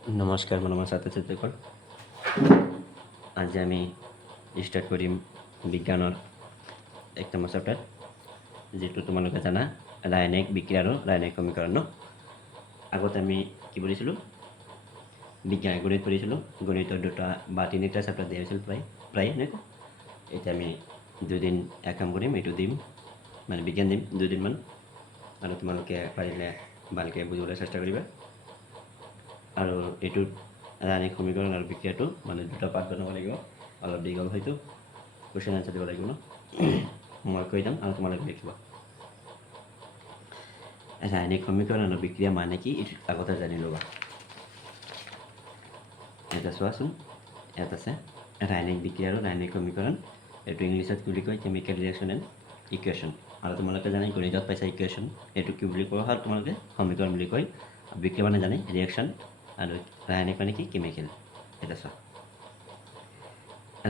নমস্কাৰ মই নমস্কাৰ ছাত্ৰ-ছাত্ৰীসকল। আজি আমি ষ্টাৰ্ট কৰিম বিজ্ঞানৰ ১ নম্বৰ চেপ্টাৰ, যিটো তোমালোকে জানা ৰাসায়নিক বিক্ৰিয়া আৰু ৰাসায়নিক সমীকৰণ। আগতে আমি কি পঢ়িছিলোঁ? বিজ্ঞান গণিত পঢ়িছিলোঁ। গণিতৰ 2টা বা 3টা চেপ্টাৰ দিয়া হৈছিল প্ৰায় নে? এতিয়া আমি 2 দিন এক কাম কৰিম, এইটো দিম মানে বিজ্ঞান দিম 2 দিনমান, আৰু তোমালোকে পাৰিলে ভালকৈ বুজিবলৈ চেষ্টা কৰিবা। আৰু এইটো ৰাসায়নিক সমীকৰণ আৰু বিক্ৰিয়াটো মানে 2টা পাৰ্ট বনাব লাগিব। অলপ দীঘল হয়তো, কুৱেশ্যন আনচাৰ দিব লাগিব ন। মই কৈ যাম আৰু তোমালোকে লিখিব। ৰাসায়নিক সমীকৰণ আৰু বিক্ৰিয়া মানে কি এইটো আগতে জানি ল'বা। এটা চোৱাচোন, ইয়াত আছে ৰাসায়নিক বিক্ৰিয়া আৰু ৰাসায়নিক সমীকৰণ। এইটো ইংলিছত কি বুলি কয়? Chemical reaction and equation. আৰু তোমালোকে জানে গণিতত পাইছা ইকুৱেশ্যন, এইটো কি বুলি কোৱা হয়? তোমালোকে সমীকৰণ বুলি কয়। বিক্ৰিয়া মানে জানে ৰিয়েকশ্যন, আৰু ৰাসায়নিক মানে কি? কেমিকেল। এটা চোৱা,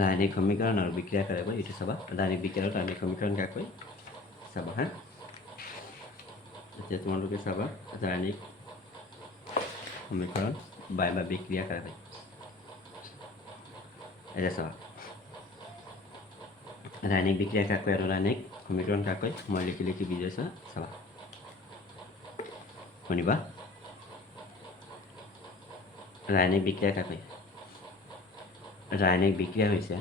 ৰাসায়নিক সমীকৰণ আৰু বিক্ৰিয়া কাকে কয় এইটো চাবা। ৰাসায়নিক বিক্ৰিয়া আৰু ৰাসায়নিক সমীকৰণ কাকে কয় চাবা হা। এতিয়া তোমালোকে চাবা ৰাসায়নিক সমীকৰণ বা বিক্ৰিয়া কাকে কয়। এতিয়া চাবা ৰাসায়নিক বিক্ৰিয়া কাকে কয় আৰু ৰাসায়নিক সমীকৰণ কাকে কয়। মই লিখি বুজাইছোঁ চাবা, শুনিবা। ৰাসায়নিক বিক্ৰিয়া কাকে কয়? ৰাসায়নিক বিক্রিয়া হয়েছে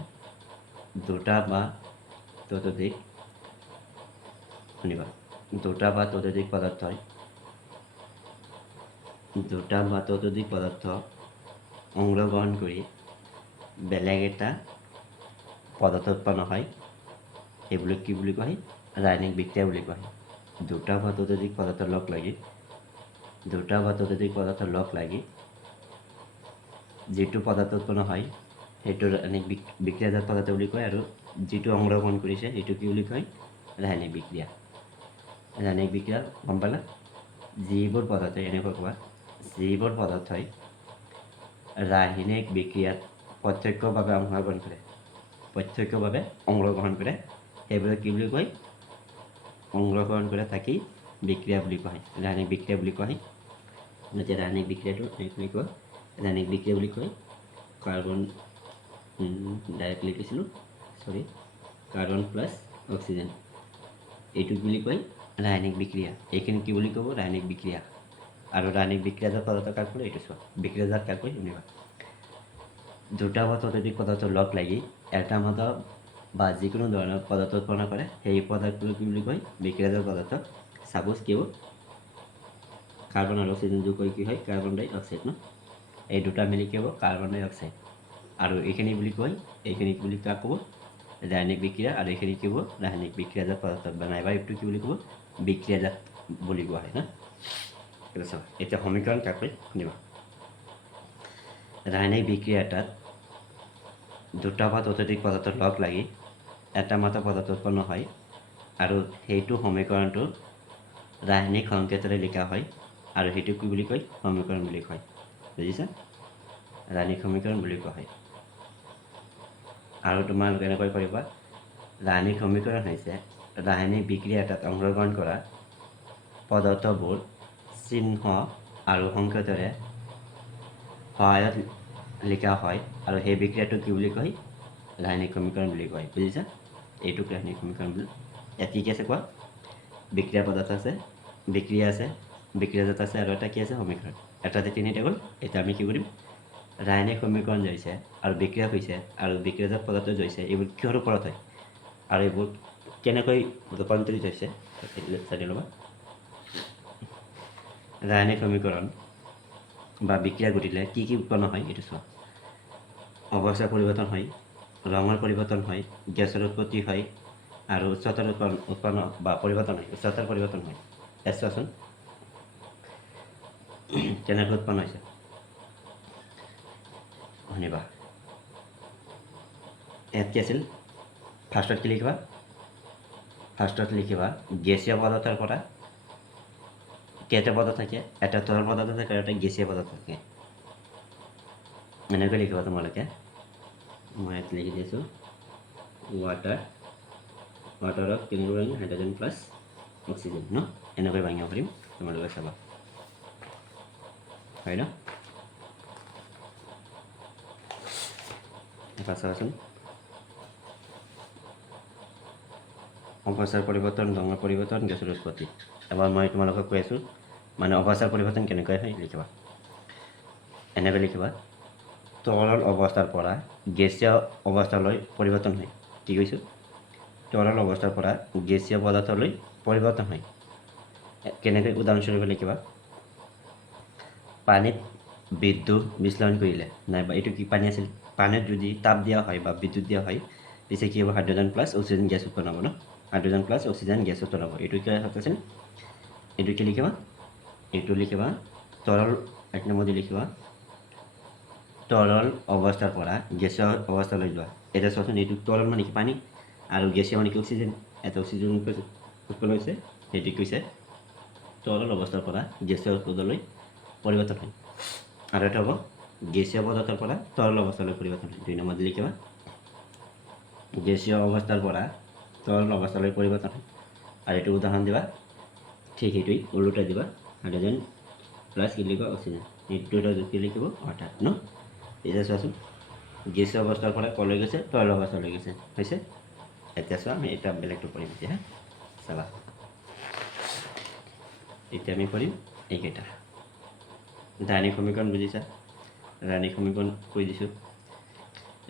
2টা বা ততোধিক, শুনিবা, 2টা বা ততোধিক পদার্থ 2টা বা ততোধিক পদার্থ অংশগ্রহণ করে বেলেগ এটা পদার্থ উৎপন্ন হয়, এগুলোকে কি বুলি কয়? রাসায়নিক বিক্রিয়া বুলি কয়। 2টা বা ততোধিক পদার্থ লগ লাগি 2টা বা ততোধিক পদার্থ লগ লাগি যিটো পদার্থ উৎপন্ন হয় সেইটো ৰাসায়নিক বিক্ৰিয়াজাত পদাৰ্থ বুলি কয়, আৰু যিটো অংশগ্ৰহণ কৰিছে সেইটো কি বুলি কয়? ৰাসায়নিক বিক্ৰিয়া। ৰাসায়নিক বিক্ৰিয়া গম পালা? যিবোৰ পদাৰ্থ এনেকুৱা কোৱা, যিবোৰ পদাৰ্থই ৰাসায়নিক বিক্ৰিয়াত প্ৰত্যক্ষভাৱে অংশগ্ৰহণ কৰে, প্ৰত্যক্ষভাৱে অংশগ্ৰহণ কৰে, সেইবোৰক কি বুলি কয়? অংশগ্ৰহণ কৰে তাকেই বিক্ৰিয়া বুলি কোৱা হয়, ৰাসায়নিক বিক্ৰিয়া বুলি কোৱা হয়। এতিয়া ৰাসায়নিক বিক্ৰিয়াটো কি কয়? ৰাসায়নিক বিক্ৰিয়া বুলি কয় কাৰ্বন, ডাইৰেক্ট লিখিছিলোঁ, সৰি, কাৰ্বন প্লাছ অক্সিজেন, এইটো বুলি কয় ৰাসায়নিক বিক্ৰিয়া। এইখিনি কি বুলি ক'ব? ৰাসায়নিক বিক্ৰিয়া। আৰু ৰাসায়নিক বিক্ৰিয়াজাত পদাৰ্থ কাকে কয় এইটো চোৱা, বিক্ৰিয়াজাত কাকে কয় শুনিবা। 2টা বা ততোধিক পদাৰ্থ লগ লাগি এটা মত বা যিকোনো ধৰণৰ পদাৰ্থ উৎপন্ন কৰে, সেই পদাৰ্থগুলো কি বুলি কয়? বিক্ৰিয়াজাত পদাৰ্থ। সাপোজ কি হ'ব? কাৰ্বন আৰ অক্সিজেন যোগ কৰি কি হয়? কার্বন ডাই অক্সাইড ন। এই 2টা মিলি কি হ'ব? কার্বন ডাই অক্সাইড। আৰু এইখিনি বুলি কয়, এইখিনি বুলি কাক ক'ব? ৰাসায়নিক বিক্ৰিয়া। আৰু এইখিনি কি হ'ব? ৰাসায়নিক বিক্ৰিয়াজাত পদাৰ্থ বা নাইবা এইটো কি বুলি ক'ব? বিক্ৰিয়াজাত বুলি কোৱা হয় না। এতিয়া সমীকৰণ কাকে কয় শুনিবা। ৰাসায়নিক বিক্ৰিয়া এটাত 2টা বা ততোধিক পদাৰ্থ লগ লাগি এটা মাত্ৰ পদাৰ্থ উৎপন্ন হয়, আৰু সেইটো সমীকৰণটো ৰাসায়নিক সংকেতেৰে লিখা হয়, আৰু সেইটো কি বুলি কয়? সমীকৰণ বুলি কয়। বুজিছা? ৰাসায়নিক সমীকৰণ বুলি কোৱা হয়। আৰু তোমালোকে এনেকৈ কৰিবা, ৰাসায়নিক সমীকৰণ হৈছে ৰাসায়নিক বিক্ৰিয়া এটাত অংশগ্ৰহণ কৰা পদাৰ্থবোৰ চিহ্ন আৰু সংকেতেৰে সহায়ত লিখা হয়, আৰু সেই বিক্ৰিয়াটো কি বুলি কয়? ৰাসায়নিক সমীকৰণ বুলি কয়। বুজিছা? এইটোক ৰাসায়নিক সমীকৰণ বুলি। ইয়াত কি আছে কোৱা? বিক্ৰিয়া পদাৰ্থ আছে, বিক্ৰিয়া আছে, বিক্ৰিয়াজাত আছে, আৰু এটা কি আছে? সমীকৰণ। এটাতে 3টা গ'ল। এতিয়া আমি কি কৰিম? ৰাসায়নিক সমীকৰণ যে হৈছে আৰু বিক্ৰিয়া হৈছে আৰু বিক্ৰিয়াজাত পদাৰ্থ যে হৈছে, এইবোৰ কিহৰ ওপৰত হয় আৰু এইবোৰ কেনেকৈ ৰূপান্তৰিত হৈছে জানি ল'বা। ৰাসায়নিক সমীকৰণ বা বিক্ৰিয়া ঘটিলে কি কি উৎপন্ন হয় এইটো চোৱা। অৱস্থাৰ পৰিৱৰ্তন হয়, ৰঙৰ পৰিৱৰ্তন হয়, গেছৰ উৎপত্তি হয়, আৰু উচ্চতাৰ উৎপন্ন বা পৰিৱৰ্তন হয়, উচ্চতাৰ পৰিৱৰ্তন হয়। ইয়াত চোৱাচোন কেনেকৈ উৎপন্ন হৈছে শুনিবা। ইয়াত কি আছিল? ফাৰ্ষ্টত কি লিখিবা? ফাৰ্ষ্টত লিখিবা গেছীয় পদাৰ্থৰ পৰা কেইটা পদাৰ্থ থাকে? এটা তৰল পদাৰ্থ থাকে আৰু এটা গেছীয় পদাৰ্থ থাকে। এনেকৈ লিখিবা তোমালোকে। মই ইয়াত লিখি দিছোঁ ৱাটাৰত কেনেকৈ হাইড্ৰজেন প্লাছ অক্সিজেন ন, এনেকৈ ভাঙিব পাৰিম, তোমালোকে চাবা, হয় ন। চাবাচোন অৱস্থাৰ পৰিৱৰ্তন ধৰ্মৰ পৰিৱৰ্তন গেছৰ উৎপত্তি এবাৰ মই তোমালোকক কৈ আছোঁ মানে অৱস্থাৰ পৰিৱৰ্তন কেনেকৈ হয় লিখিবা এনেকৈ লিখিবা তৰল অৱস্থাৰ পৰা গেছীয় অৱস্থালৈ পৰিৱৰ্তন হয় কি কৈছোঁ তৰল অৱস্থাৰ পৰা গেছীয় পদাৰ্থলৈ পৰিৱৰ্তন হয় কেনেকৈ উদাহৰণস্বৰূপে লিখিবা পানীত বিদ্যুৎ বিশ্লেষণ কৰিলে নাইবা এইটো কি পানী আছিল পানীত যদি তাপ দিয়া হয় বা বিদ্যুৎ দিয়া হয় পিছে কি হ'ব হাইড্ৰজেন প্লাছ অক্সিজেন গেছ উৎপন্ন হ'ব ন হাইড্ৰজেন প্লাছ অক্সিজেন গেছ উৎপন্ন হ'ব এইটো কি আছিল এইটো কি লিখিবা এইটো লিখিবা তৰল 1 নম্বৰতে লিখিবা তৰল অৱস্থাৰ পৰা গেছীয় অৱস্থালৈ যোৱা এতিয়া চোৱাচোন এইটো তৰল মানে কি পানী আৰু গেছীয় মানে কি অক্সিজেন এটা অক্সিজেন উৎপন্ন হৈছে সেইটো কৈছে তৰল অৱস্থাৰ পৰা গেছীয় পদাৰ্থলৈ পৰিৱৰ্তন হয় আৰু এটা হ'ব গেছীয় পদাৰ্থৰ পৰা তৰল অৱস্থালৈ পৰিৱৰ্তন হয় 2 নম্বৰতে লিখিবা গেছীয় অৱস্থাৰ পৰা তৰল অৱস্থালৈ পৰিৱৰ্তন হয় আৰু এইটো উদাহৰণ দিবা ঠিক সেইটোৱেই ওলোটা দিবা হাইড্ৰজেন প্লাছ কি লিখিবা অক্সিজেন এইটো এটা কি লিখিব অৰ্থাৎ ন এতিয়া চোৱাচোন গেছীয় অৱস্থাৰ পৰা ক'লৈ গৈছে তৰল অৱস্থালৈ গৈছে হৈছে এতিয়া চোৱা আমি এটা বেলেগটো কৰিম এতিয়া চাবা এতিয়া আমি কৰিম এইকেইটা ৰাসায়নিক সমীকৰণ বুজিছা ৰাসায়নিক সমীকৰণ কৈ দিছোঁ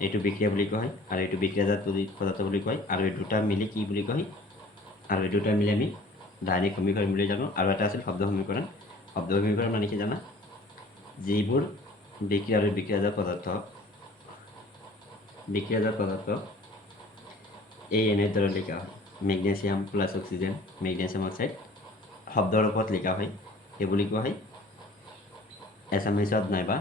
এইটো বিক্ৰিয়া বুলি কোৱা হয় আৰু এইটো বিক্ৰিয়াজাত পদাৰ্থ বুলি কয় আৰু এই দুটা মিলি কি বুলি কয় আৰু এই দুটা মিলি আমি ৰাসায়নিক সমীকৰণ বুলি জানো আৰু এটা আছিল শব্দ সমীকৰণ মানে কি জানা যিবোৰ বিক্ৰিয়া আৰু বিক্ৰিয়াজাত পদাৰ্থ এই এনেদৰে লিখা হয় magnesium plus oxygen magnesium oxide শব্দৰ ৰূপত লিখা হয় সেই বুলি কোৱা হয় এছামিছত নাইবা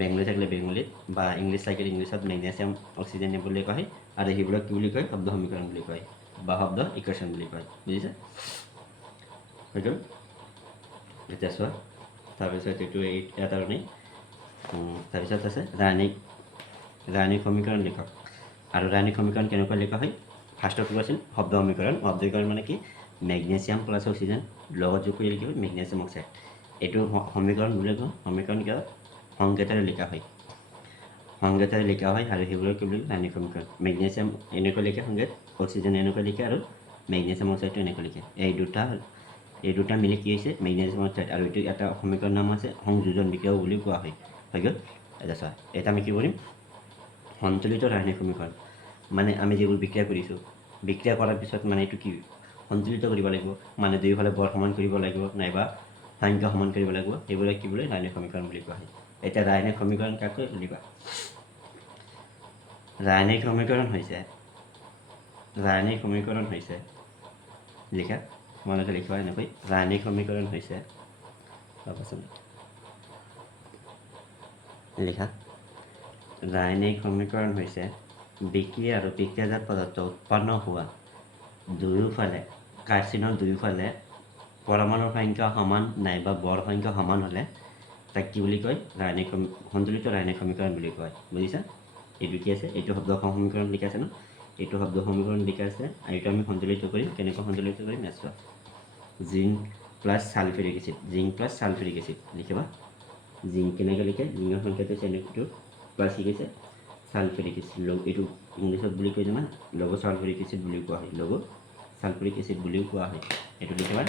বেংগলী থাকিলে বেংগলীত বা ইংলিছ থাকিলে ইংলিছত মেগনেছিয়াম অক্সিজেন বুলি কোৱা হয় আৰু সেইবোৰক কি বুলি কয় শব্দ সমীকৰণ বুলি কয় বা শব্দ ইকুৱেশ্যন বুলি কয় বুজিছে হৈ গ'ল এতিয়া চোৱা তাৰপিছত এইটো এটা নাই তাৰপিছত আছে ৰাসায়নিক সমীকৰণ লিখক আৰু ৰাসায়নিক সমীকৰণ কেনেকৈ লিখা হয় ফাৰ্ষ্টটো আছিল শব্দ সমীকৰণ মানে কি মেগনেছিয়াম প্লাছ অক্সিজেন লগত যোগ কৰি লিখিব মেগনেছিয়াম অক্সাইড এইটো সমীকৰণ বুলি কওঁ সমীকৰণ কিয় সংকেতেৰে লিখা হয় আৰু সেইবোৰক কি বুলি ৰাসায়নিক সমীকৰণ মেগনেছিয়াম এনেকৈ লিখে সংকেত অক্সিজেন এনেকৈ লিখে আৰু মেগনেছিয়াম অক্সাইডটো এনেকৈ লিখে এই দুটা মিলি কি হৈছে মেগনেছিয়াম অক্সাইড আৰু এইটো এটা সমীকৰণ নাম আছে সংযোজন বিক্ৰিয়া বুলি কোৱা হয় হৈ গ'ল এতিয়া চোৱা এটা আমি কি কৰিম সন্তুলিত ৰাসায়নিক সমীকৰণ মানে আমি যিবোৰ বিক্ৰিয়া কৰিছোঁ বিক্ৰিয়া কৰাৰ পিছত মানে এইটো কি সন্তুলিত কৰিব লাগিব মানে দুয়োফালে বৰ সমান কৰিব লাগিব নাইবা সংখ্যা সমান কৰিব লাগিব সেইবোৰক কি বোলে ৰাসায়নিক সমীকৰণ বুলি কোৱা হয় এতিয়া ৰাসায়নিক সমীকৰণ কাকৈ লিখিবা ৰাসায়নিক সমীকৰণ হৈছে লিখা মনতে লিখিবা এনেকৈ ৰাসায়নিক সমীকৰণ হৈছে লিখা ৰাসায়নিক সমীকৰণ হৈছে বিক্ৰিয়া আৰু বিক্ৰিয়াজাত পদাৰ্থ উৎপন্ন হোৱা দুয়োফালে কাৰ্চিনৰ দুয়োফালে পৰমাণুৰ সংখ্যা সমান নাইবা বৰ সংখ্যা সমান হ'লে তাক কি বুলি কয় সন্তুলিত ৰাসায়নিক সমীকৰণ বুলি কয় বুজিছা এইটো কি আছে এইটো শব্দ সমীকৰণ লিখা আছে ন এইটো শব্দ সমীকৰণ লিখা আছে আৰু এইটো আমি সন্তুলিত কৰিম কেনেকৈ সন্তুলিত কৰিম চোৱা জিংক প্লাছ ছালফিউৰিক এচিড লিখিবা জিংক কেনেকৈ লিখে জিংকৰ সংখ্যাটো হৈছে এইটো প্লাছ কি কৈছে ছালফিউৰিক এচিড এইটো ইংলিছত বুলি কৈ জানা লগো ছালফিউৰিক এচিড বুলিও কোৱা হয় এইটো লিখিবা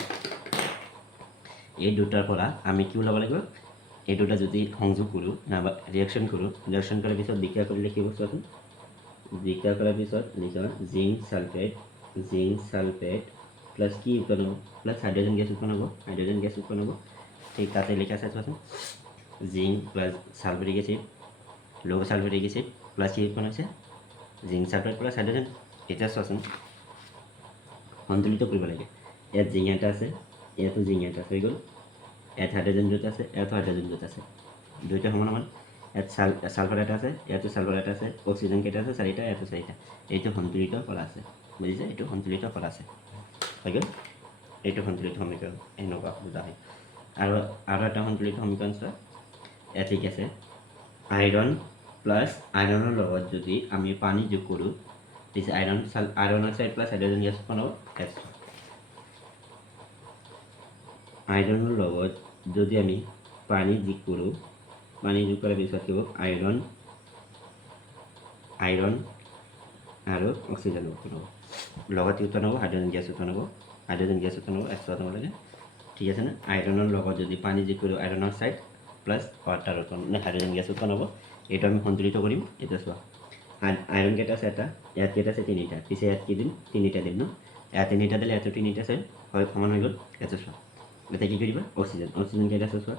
এই দুটাৰ পৰা আমি কি ওলাব লাগিব এই দুটা যদি সংযোগ কৰোঁ নাইবা ৰিয়েকশ্যন কৰাৰ পিছত বিক্ৰিয়া কৰি লিখিব চোৱাচোন বিক্ৰিয়া কৰাৰ পিছত লিখিবা জিংক ছালফেট প্লাছ কি উৎপন্ন হ'ব প্লাছ হাইড্ৰজেন গেছ উৎপন্ন হ'ব ঠিক তাতে লিখা আছে চোৱাচোন জিংক প্লাছ ছালফিউৰিক এচিড লঘু ছালফিউৰিক এচিড প্লাছ কি উৎপন্ন হৈছে জিংক ছালফেট প্লাছ হাইড্ৰজেন এতিয়া চোৱাচোন সন্তুলিত কৰিব লাগে ইয়াত জিংক এটা আছে ইয়াতো জিংক এটা হৈ গ'ল ইয়াত হাইড্ৰজেন দুটা আছে ইয়াতো হাইড্ৰজেন দুটা আছে দুইটা সমান ইয়াত ছালফাৰ এটা আছে ইয়াতো ছালফাৰ এটা আছে অক্সিজেন কেইটা আছে 4টা ইয়াতো 4টা এইটো সন্তুলিত কৰা আছে বুজিছে এইটো সন্তুলিত কৰা আছে হৈ গ'ল এইটো সন্তুলিত সমীকৰণ এনেকুৱা বুজা হয় আৰু এটা সন্তুলিত সমীকৰণ চোৱা ইয়াত ঠিক আছে আইৰণৰ লগত যদি আমি পানী যোগ কৰোঁ পিছে iron oxide plus hydrogen gas উৎপন্ন হ'ব আইৰণৰ লগত যদি আমি পানী যোগ কৰোঁ পানী যোগ কৰাৰ পিছত কি হ'ব আইৰণ আৰু অক্সিজেন উৎপন্ন হ'ব লগত কি উৎপন্ন হ'ব হাইড্ৰজেন গেছ উৎপন্ন হ'ব হাইড্ৰজেন গেছ উৎপন্ন হ'ব একশো আটম লাগে ঠিক আছে না আইৰণৰ লগত যদি পানী যি কৰোঁ আইৰণ অক্সাইড প্লাছ ৱাটাৰ উৎপন্ন হাইড্ৰজেন গেছ উৎপন্ন হ'ব এইটো আমি সন্তুলিত কৰিম এতিয়া চোৱা আইৰণ কেইটা আছে এটা ইয়াত কেইটা আছে তিনিটা পিছে ইয়াত কি দিম তিনিটা দিম ন ইয়াত তিনিটা দিলে ইয়াতো তিনিটা আছে হয় সমান হৈ গ'ল ইয়াতে চোৱা এতিয়া কি কৰিবা অক্সিজেন অক্সিজেন কেইটা আছে চোৱা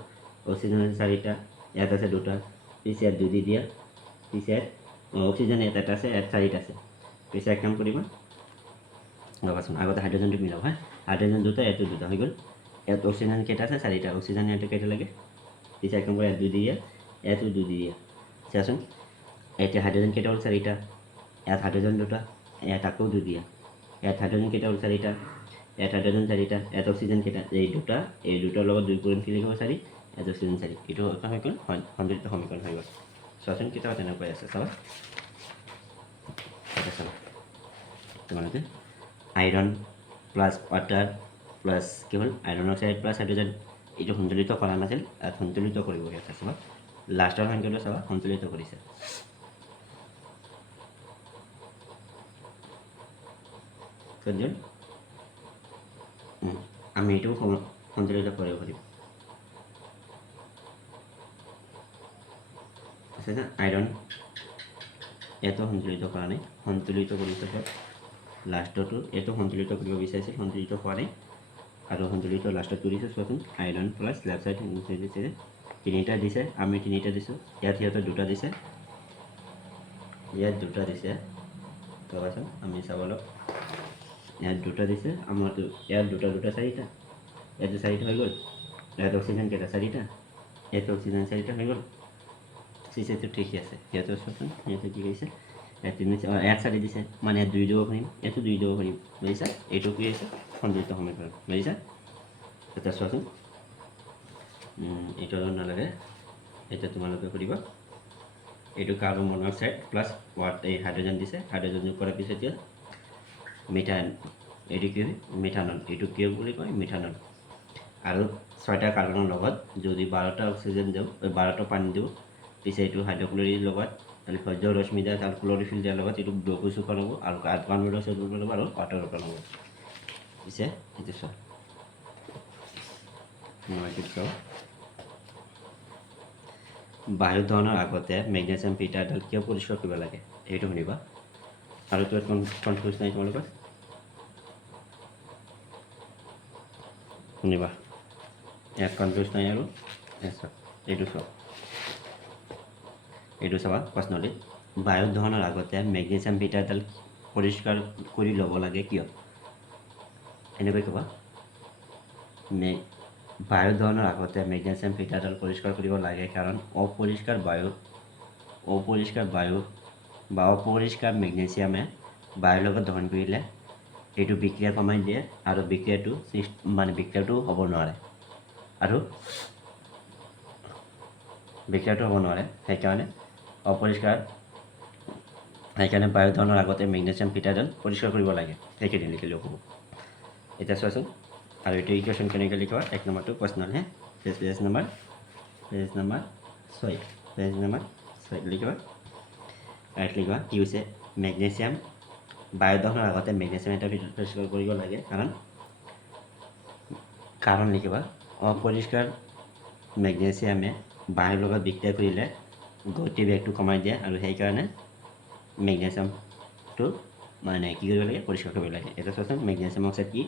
অক্সিজেন আছে চাৰিটা ইয়াত আছে দুটা পিছে ইয়াত দুই দি দিয়া পিছে অক্সিজেন ইয়াত এটা আছে ইয়াত চাৰিটা আছে পিছে এক কাম কৰিবা ৰ'বাচোন আগতে হাইড্ৰজেনটো মিলাও হা হাইড্ৰজেন দুটা ইয়াতো দুটা হৈ গ'ল ইয়াত অক্সিজেন কেইটা আছে চাৰিটা অক্সিজেন ইয়াতে কেইটা লাগে পিছে এক কাম কৰা ইয়াত দুই দি দিয়া ইয়াতো দুই দি দিয়া চাচোন এতিয়া হাইড্ৰজেন কেইটা হ'ল চাৰিটা ইয়াত হাইড্ৰজেন দুটা ইয়াত আকৌ দুই দিয়া ইয়াত হাইড্ৰজেন কেইটা হ'ল চাৰিটা ইয়াত হাইড্ৰজেন চাৰিটা ইয়াত অক্সিজেন কেইটা এই দুটাৰ লগত দুই কৰিম কি লিখিব চাৰি ইয়াত অক্সিজেন চাৰি এইটো হৈ গ'ল সন্তুলিত সমীকৰণ হৈ গ'ল চোৱাচোন কেতিয়াবা তেনেকুৱাই আছে চাবা চাবা তোমালোকে আইৰণ প্লাছ ৱাটাৰ প্লাছ কি হ'ল আইৰণ অক্সাইড প্লাছ হাইড্ৰজেন এইটো সন্তুলিত কৰা নাছিল সন্তুলিত কৰিব আছে চাবা লাষ্টৰ সংখ্যাটো চাবা সন্তুলিত কৰিছে আমি এইটো সন্তুলিত কৰিব পাৰিম আছে না আইৰণ এইটো সন্তুলিত কৰা নাই সন্তুলিত কৰিছে লাষ্টটো এইটো সন্তুলিত কৰিব বিচাৰিছে সন্তুলিত হোৱা নাই আৰু সন্তুলিত লাষ্টত কৰিছে চোৱাচোন আইৰণ প্লাছ লেফ্ট চাইড দিছে তিনিটা দিছে আমি তিনিটা দিছোঁ ইয়াত সিহঁতৰ দুটা দিছে ইয়াত দুটা দিছে চাবাচোন আমি চাব লওক ইয়াত দুটা দিছে আমাৰতো ইয়াত দুটা চাৰিটা ইয়াত চাৰিটা হৈ গ'ল ইয়াত অক্সিজেন কেইটা চাৰিটা ইয়াত অক্সিজেন চাৰিটা হৈ গ'ল চিচেটো ঠিকেই আছে সিহঁতৰ চোৱাচোন সিহঁতে কি কৰিছে ইয়াত তিনি ইয়াত চাৰি দিছে মানে ইয়াত দুই দিব পাৰিম ইয়াতো দুই দিব পাৰিম বুজিছা এইটো কি হৈছে সন্তুলিত সমীকৰণ বুজিছা এতিয়া চোৱাচোন এইটো নালাগে এতিয়া তোমালোকে কৰিবা এইটো কাৰ্বন মনক্সাইড প্লাছ এই হাইড্ৰজেন দিছে হাইড্ৰজেন যোগ কৰাৰ পিছত এতিয়া মিথাইন এইটো কি মিথানল এইটো কি বুলি কয় মিথানল আৰু ছয়টা কাৰ্বনৰ লগত যদি 12টা অক্সিজেন দিওঁ 12টা পানী দিওঁ পিছে এইটো হাইড্ৰক্লৰিৰ লগত সূৰ্য ৰশ্মি দিয়া তাৰ ক্লৰিফিল দিয়াৰ লগত এইটো গ্লুক'জ উৎপন্ন হ'ব আৰু কাৰ্বন মনক্সাইড উৎপন্ন হ'ব আৰু ৱাটাৰ উৎপন্ন হ'ব পিছে এইটো চোৱা বায়ু দহনৰ আগতে মেগনেছিয়াম ফিল্টাৰডাল কিয় পৰিষ্কাৰ কৰিব লাগে এইটো শুনিবা আৰু তো কনফিউজ নাই তোমালোকৰ শুনিবা ইয়াত কনফিউজ নাই আৰু এইটো চাবা প্ৰশ্নটি বায়ু দহনৰ আগতে মেগনেছিয়াম ফিল্টাৰডাল পৰিষ্কাৰ কৰি ল'ব লাগে কিয় এনেকৈ ক'বা বায়ু দহনৰ আগতে মেগনেছিয়াম ফিল্টাৰডাল পৰিষ্কাৰ কৰিব লাগে কাৰণ অপৰিষ্কাৰ বায়ু বা অপৰিষ্কাৰ মেগনেছিয়ামে বায়ুৰ লগত দহন কৰিলে এইটো বিক্ৰিয়া কমাই দিয়ে আৰু বিক্ৰিয়াটো হ'ব নোৱাৰে সেইকাৰণে বায়ু দহনৰ আগতে মেগনেছিয়াম ফিল্টাৰডাল পৰিষ্কাৰ কৰিব লাগে সেইখিনি লিখিলেও হ'ব এতিয়া চোৱাচোন আৰু এইটো ইকুৱেশ্যন কেনেকৈ লিখিবা এক নম্বৰটো প্ৰশ্নহে পেজ নম্বৰ 6 লিখিবা ইয়াত লিখিবা কি হৈছে মেগনেছিয়াম বায়ু দহনৰ আগতে মেগনেছিয়াম এটা পৰিষ্কাৰ কৰিব লাগে কাৰণ লিখিবা অপৰিষ্কাৰ মেগনেছিয়ামে বায়ুৰ লগত বিক্ৰিয়া কৰিলে গতিবেগটো কমাই দিয়ে আৰু সেইকাৰণে মেগনেছিয়ামটো কি কৰিব লাগে পৰিষ্কাৰ কৰিব লাগে এটা চোৱাচোন মেগনেছিয়াম অক্সাইড কি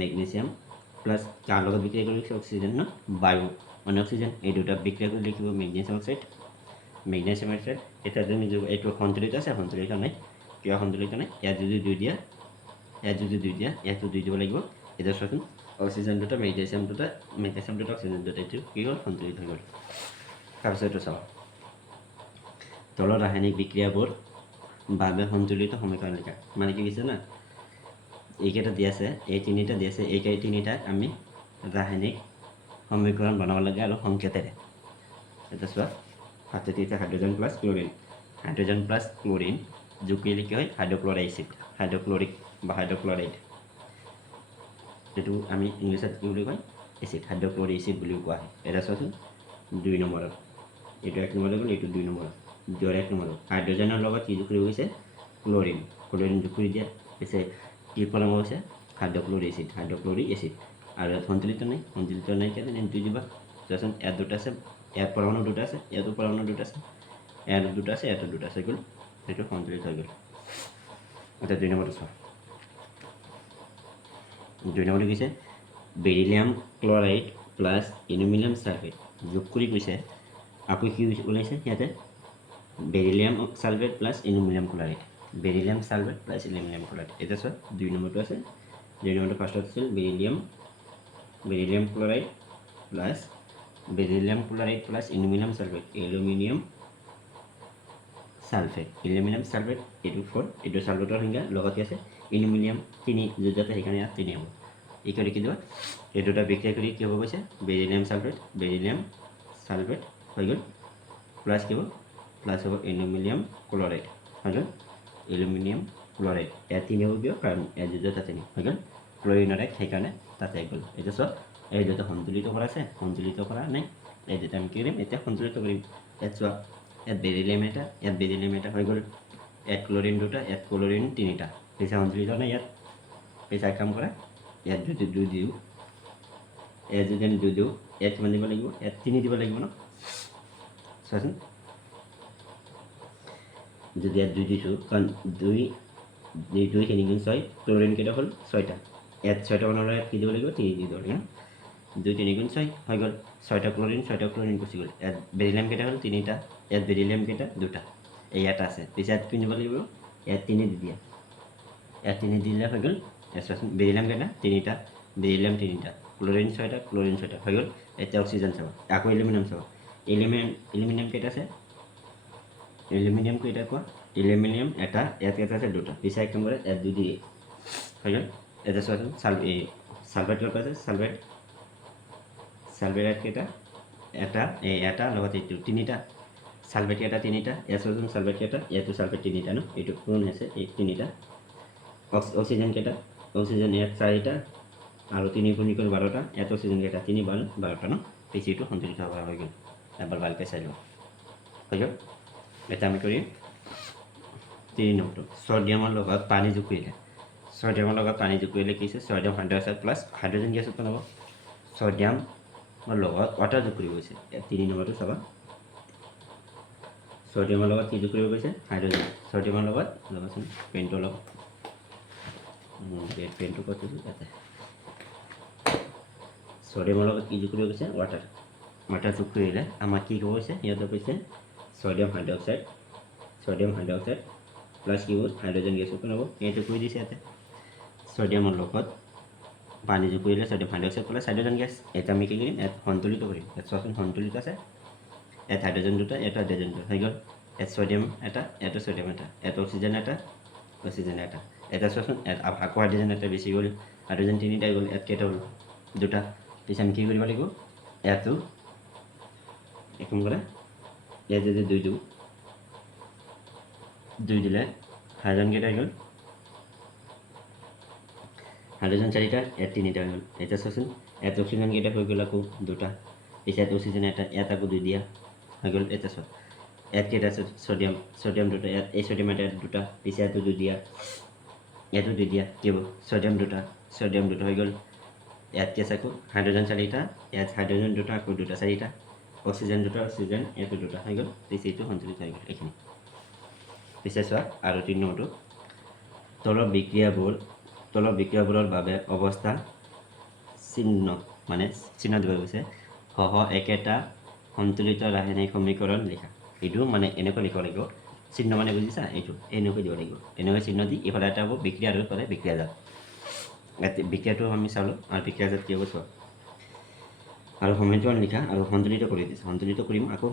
মেগনেছিয়াম প্লাছ কাৰ লগত বিক্ৰিয়া কৰি অক্সিজেন বায়ু অক্সিজেন এই দুটা বিক্ৰিয়া কৰি লিখিব মেগনেছিয়াম অক্সাইড এতিয়া তুমি এইটো সন্তুলিত আছে সন্তুলিত নাই কিয় সন্তুলিত নাই ইয়াত যদি দুই দিয়া ইয়াতো দুই দিব লাগিব এতিয়া চোৱাচোন অক্সিজেন দুটা মেগনেছিয়াম দুটা অক্সিজেন দুটা এইটো কি হ'ল সন্তুলিত হৈ গ'ল তাৰপিছত এইটো চাওঁ তলৰ ৰাসায়নিক বিক্ৰিয়াবোৰ বাবে সন্তুলিত সমীকৰণ লিখা মানে কি হৈছে না এইকেইটা দি আছে এই তিনিটা দি আছে এই তিনিটাক আমি ৰাসায়নিক সমীকৰণ বনাব লাগে আৰু সংকেতেৰে এটা চোৱা হাতেদি এতিয়া হাইড্ৰজেন প্লাছ ক্লৰিন যোগ কৰিলে কি হয় হাইড্ৰক্লৰিক বা হাইড্ৰক্লৰাইড এইটো আমি ইংলিছত কি বুলি কয় এচিড হাইড্ৰক্লৰিক এচিড বুলিও কোৱা হয় এটা চোৱাচোন 2 নম্বৰত এইটো 1 নম্বৰত গ'ল এইটো 2 নম্বৰত যোগ 1 নম্বৰ হাইড্ৰজেনৰ লগত কি যোগ কৰিব গৈছে ক্লৰিন যোগ কৰি দিয়া পিছে কি পৰমাণু হৈছে হাইড্ৰক্লৰিক এচিড আৰু ইয়াত সন্তুলিত নাই কাৰণে দুই দিবা চোৱাচোন ইয়াত দুটা আছে ইয়াত পৰমাণু দুটা আছে ইয়াতো পৰমাণু দুটা আছে ইয়াতো দুটা আছে ইয়াতো দুটা আছে গ'ল সেইটো সন্তুলিত হৈ গ'ল এতিয়া 2 নম্বৰটো চোৱা 2 নম্বৰটো কৈছে beryllium chloride plus aluminium sulphate যোগ কৰি কৈছে আকৌ কি ওলাইছে ইয়াতে beryllium sulphate plus aluminium chloride এটা চোৱা 2 নম্বৰটো আছে 2 নম্বৰটো ফাৰ্ষ্টত আছিল beryllium chloride plus aluminium sulphate এইটো 4 এইটো সালফেটৰ সংজ্ঞা লগত আছে এলুমিনিয়াম 3 য'ত সেইকাৰণে ইয়াত 3 হ'ব এই কৰি কি দিবা এই দুটা বিক্ৰিয়া কৰি কি হ'ব কৈছে বেৰিলিয়াম সালফেট হৈ গ'ল প্লাছ কি হ'ব প্লাছ হ'ব এলুমিনিয়াম ক্লৰাইড হৈ গ'ল ইয়াত 3 হ'ব কিয় কাৰণ ইয়াত য'ত 3 হৈ গ'ল ক্লৰিনৰ এক সেইকাৰণে তাতে গ'ল এইটো চোৱা এই দুটা সন্তুলিত কৰা আছে সন্তুলিত কৰা নাই এই দুটা আমি কি কৰিম এতিয়া সন্তুলিত কৰিম ইয়াত চোৱা ইয়াত বেৰিলিয়াম এটা হৈ গ'ল ইয়াত ক্লৰিন দুটা ইয়াত ক্লৰিন 3টা পিছে সন্তুলিত নাই ইয়াত পিছে কাম কৰা ইয়াত যদি 2 দিওঁ ইয়াত যদি আমি 2 দিওঁ ইয়াত কিমান দিব লাগিব ইয়াত 3 দিব লাগিব ন চোৱাচোন যদি ইয়াত 2 দিছোঁ কাৰণ 2 3 গুণ 6 ক্লৰিন কেইটা হ'ল 6টা ইয়াত 6টা মানৰ ইয়াত কি দিব লাগিব 3 দিব লাগিব 2 3 গুণ 6 হৈ গ'ল 6টা ক্লৰিন গুচি গ'ল ইয়াত বেৰিলিয়াম কেইটা হ'ল 3টা ইয়াত বেৰিলিয়াম কেইটা 2টা ইয়াত আছে পিছে ইয়াত কি দিব লাগিব ইয়াত 3 দি দিয়া ইয়াত 3 দিলে হৈ গ'ল চোৱাচোন বেৰিলিয়াম কেইটা 3টা বেৰিলিয়াম 3টা ক্লৰিন 6টা হৈ গ'ল এতিয়া অক্সিজেন চাবা আকৌ এলুমিনিয়াম চাবা এলুমিনিয়াম কেইটা আছে এলুমিনিয়াম কেইটা কোৱা এলুমিনিয়াম এটা ইয়াত কেইটা আছে 2টা পিছে এক নম্বৰে ইয়াত 2 দিয়ে হৈ গ'ল এতিয়া চোৱাচোন সালফেট কেইটা আছে সালফেট কেইটা এটা লগত এইটো 3টা সালফেট কেইটা 3টা ইয়াত চোৱাচোন সালফেট কেইটা ইয়াতো সালফেট 3টা ন এইটো পূৰণ আছে এই 3টা অক্সিজেন কেইটা অক্সিজেন ইয়াত 4টা আৰু 3 গুণ 12টা ইয়াত অক্সিজেন কেইটা 3 12টা ন পিছে এইটো সন্তুলিত কৰা হৈ গ'ল এবাৰ ভালকৈ চাই লোৱা হৈ গ'ল এটা আমি কৰিম 3 নম্বৰটো ছডিয়ামৰ লগত পানী যোগ কৰিলে কি হৈছে sodium hydroxide plus hydrogen gas উৎপন্ন হ'ব ছডিয়ামৰ লগত ৱাটাৰ যোগ কৰিব গৈছে 3 নম্বৰটো চাবা ছডিয়ামৰ লগত কি যোগ কৰিব গৈছে হাইড্ৰজেন ছডিয়ামৰ লগত ল'বাচোন পেনটোৰ লগত পেনটো ক'ত ইয়াতে ছডিয়ামৰ লগত কি যোগ কৰিব গৈছে ৱাটাৰ যোগ কৰিলে আমাৰ কি হ'ব হৈছে সিহঁতে কৈছে ছডিয়াম হাইড্ৰক্সাইড প্লাছ কি হ'ব হাইড্ৰজেন গেছ উৎপন্ন হ'ব এইটো কৰি দিছে ইয়াতে ছডিয়ামৰ লগত পানী যোগ কৰিলে sodium hydroxide plus hydrogen gas এটা আমি কি কৰিম ইয়াত সন্তুলিত কৰিম ইয়াত চোৱাচোন সন্তুলিত আছে ইয়াত হাইড্ৰজেন দুটা ইয়াত হাইড্ৰজেন দুটা হৈ গ'ল ইয়াত ছডিয়াম এটা ইয়াতো ছডিয়াম এটা ইয়াত অক্সিজেন এটা এটা চোৱাচোন আকৌ হাইড্ৰজেন এটা বেছি গ'ল হাইড্ৰজেন 3টা গ'ল ইয়াত কেইটা হ'ল 2টা পিছে আমি কি কৰিব লাগিব ইয়াতো একম কৰা ইয়াত যদি 2 দিলে হাইড্ৰজেন কেইটা হৈ গ'ল হাইড্ৰজেন 4টা ইয়াত 3টা হৈ গ'ল এতিয়া চোৱাচোন ইয়াত অক্সিজেন কেইটা হৈ গ'ল আকৌ 2টা পিছে ইয়াত অক্সিজেন এটা ইয়াত আকৌ 2 দিয়া হৈ গ'ল এতিয়া চোৱা ইয়াত কেইটা আছে ছডিয়াম 2টা ইয়াত এই ছডিয়াম এটা 2টা পিছে ইয়াতো 2 দিয়া ইয়াতো 2 দিয়া কি হ'ব ছডিয়াম 2টা হৈ গ'ল ইয়াত কি আছে আকৌ হাইড্ৰজেন 4টা ইয়াত হাইড্ৰজেন 2টা আকৌ 2টা 4টা অক্সিজেন ইয়াতো 2টা হৈ গ'ল পিছে এইটো সন্তুলিত হৈ গ'ল এইখিনি পিছে চোৱা আৰু 3 নম্বৰটো তলৰ বিক্ৰিয়াবোৰৰ বাবে অৱস্থা চিহ্ন দিব গৈছে একেটা সন্তুলিত ৰাসায়নিক সমীকৰণ লিখা এইটো এনেকৈ লিখিব লাগিব চিহ্ন বুজিছা এইটো এনেকৈ দিব লাগিব এনেকৈ চিহ্ন দি এইফালে এটা হ'ব বিক্ৰিয়া আৰু এইফালে বিক্ৰিয়াজাত বিক্ৰিয়াটো আমি চালোঁ আৰু বিক্ৰিয়াজাত কি হ'ব চোৱা আৰু সমীকৰণ লিখা আৰু সন্তুলিত কৰি দিছে সন্তুলিত কৰিম আকৌ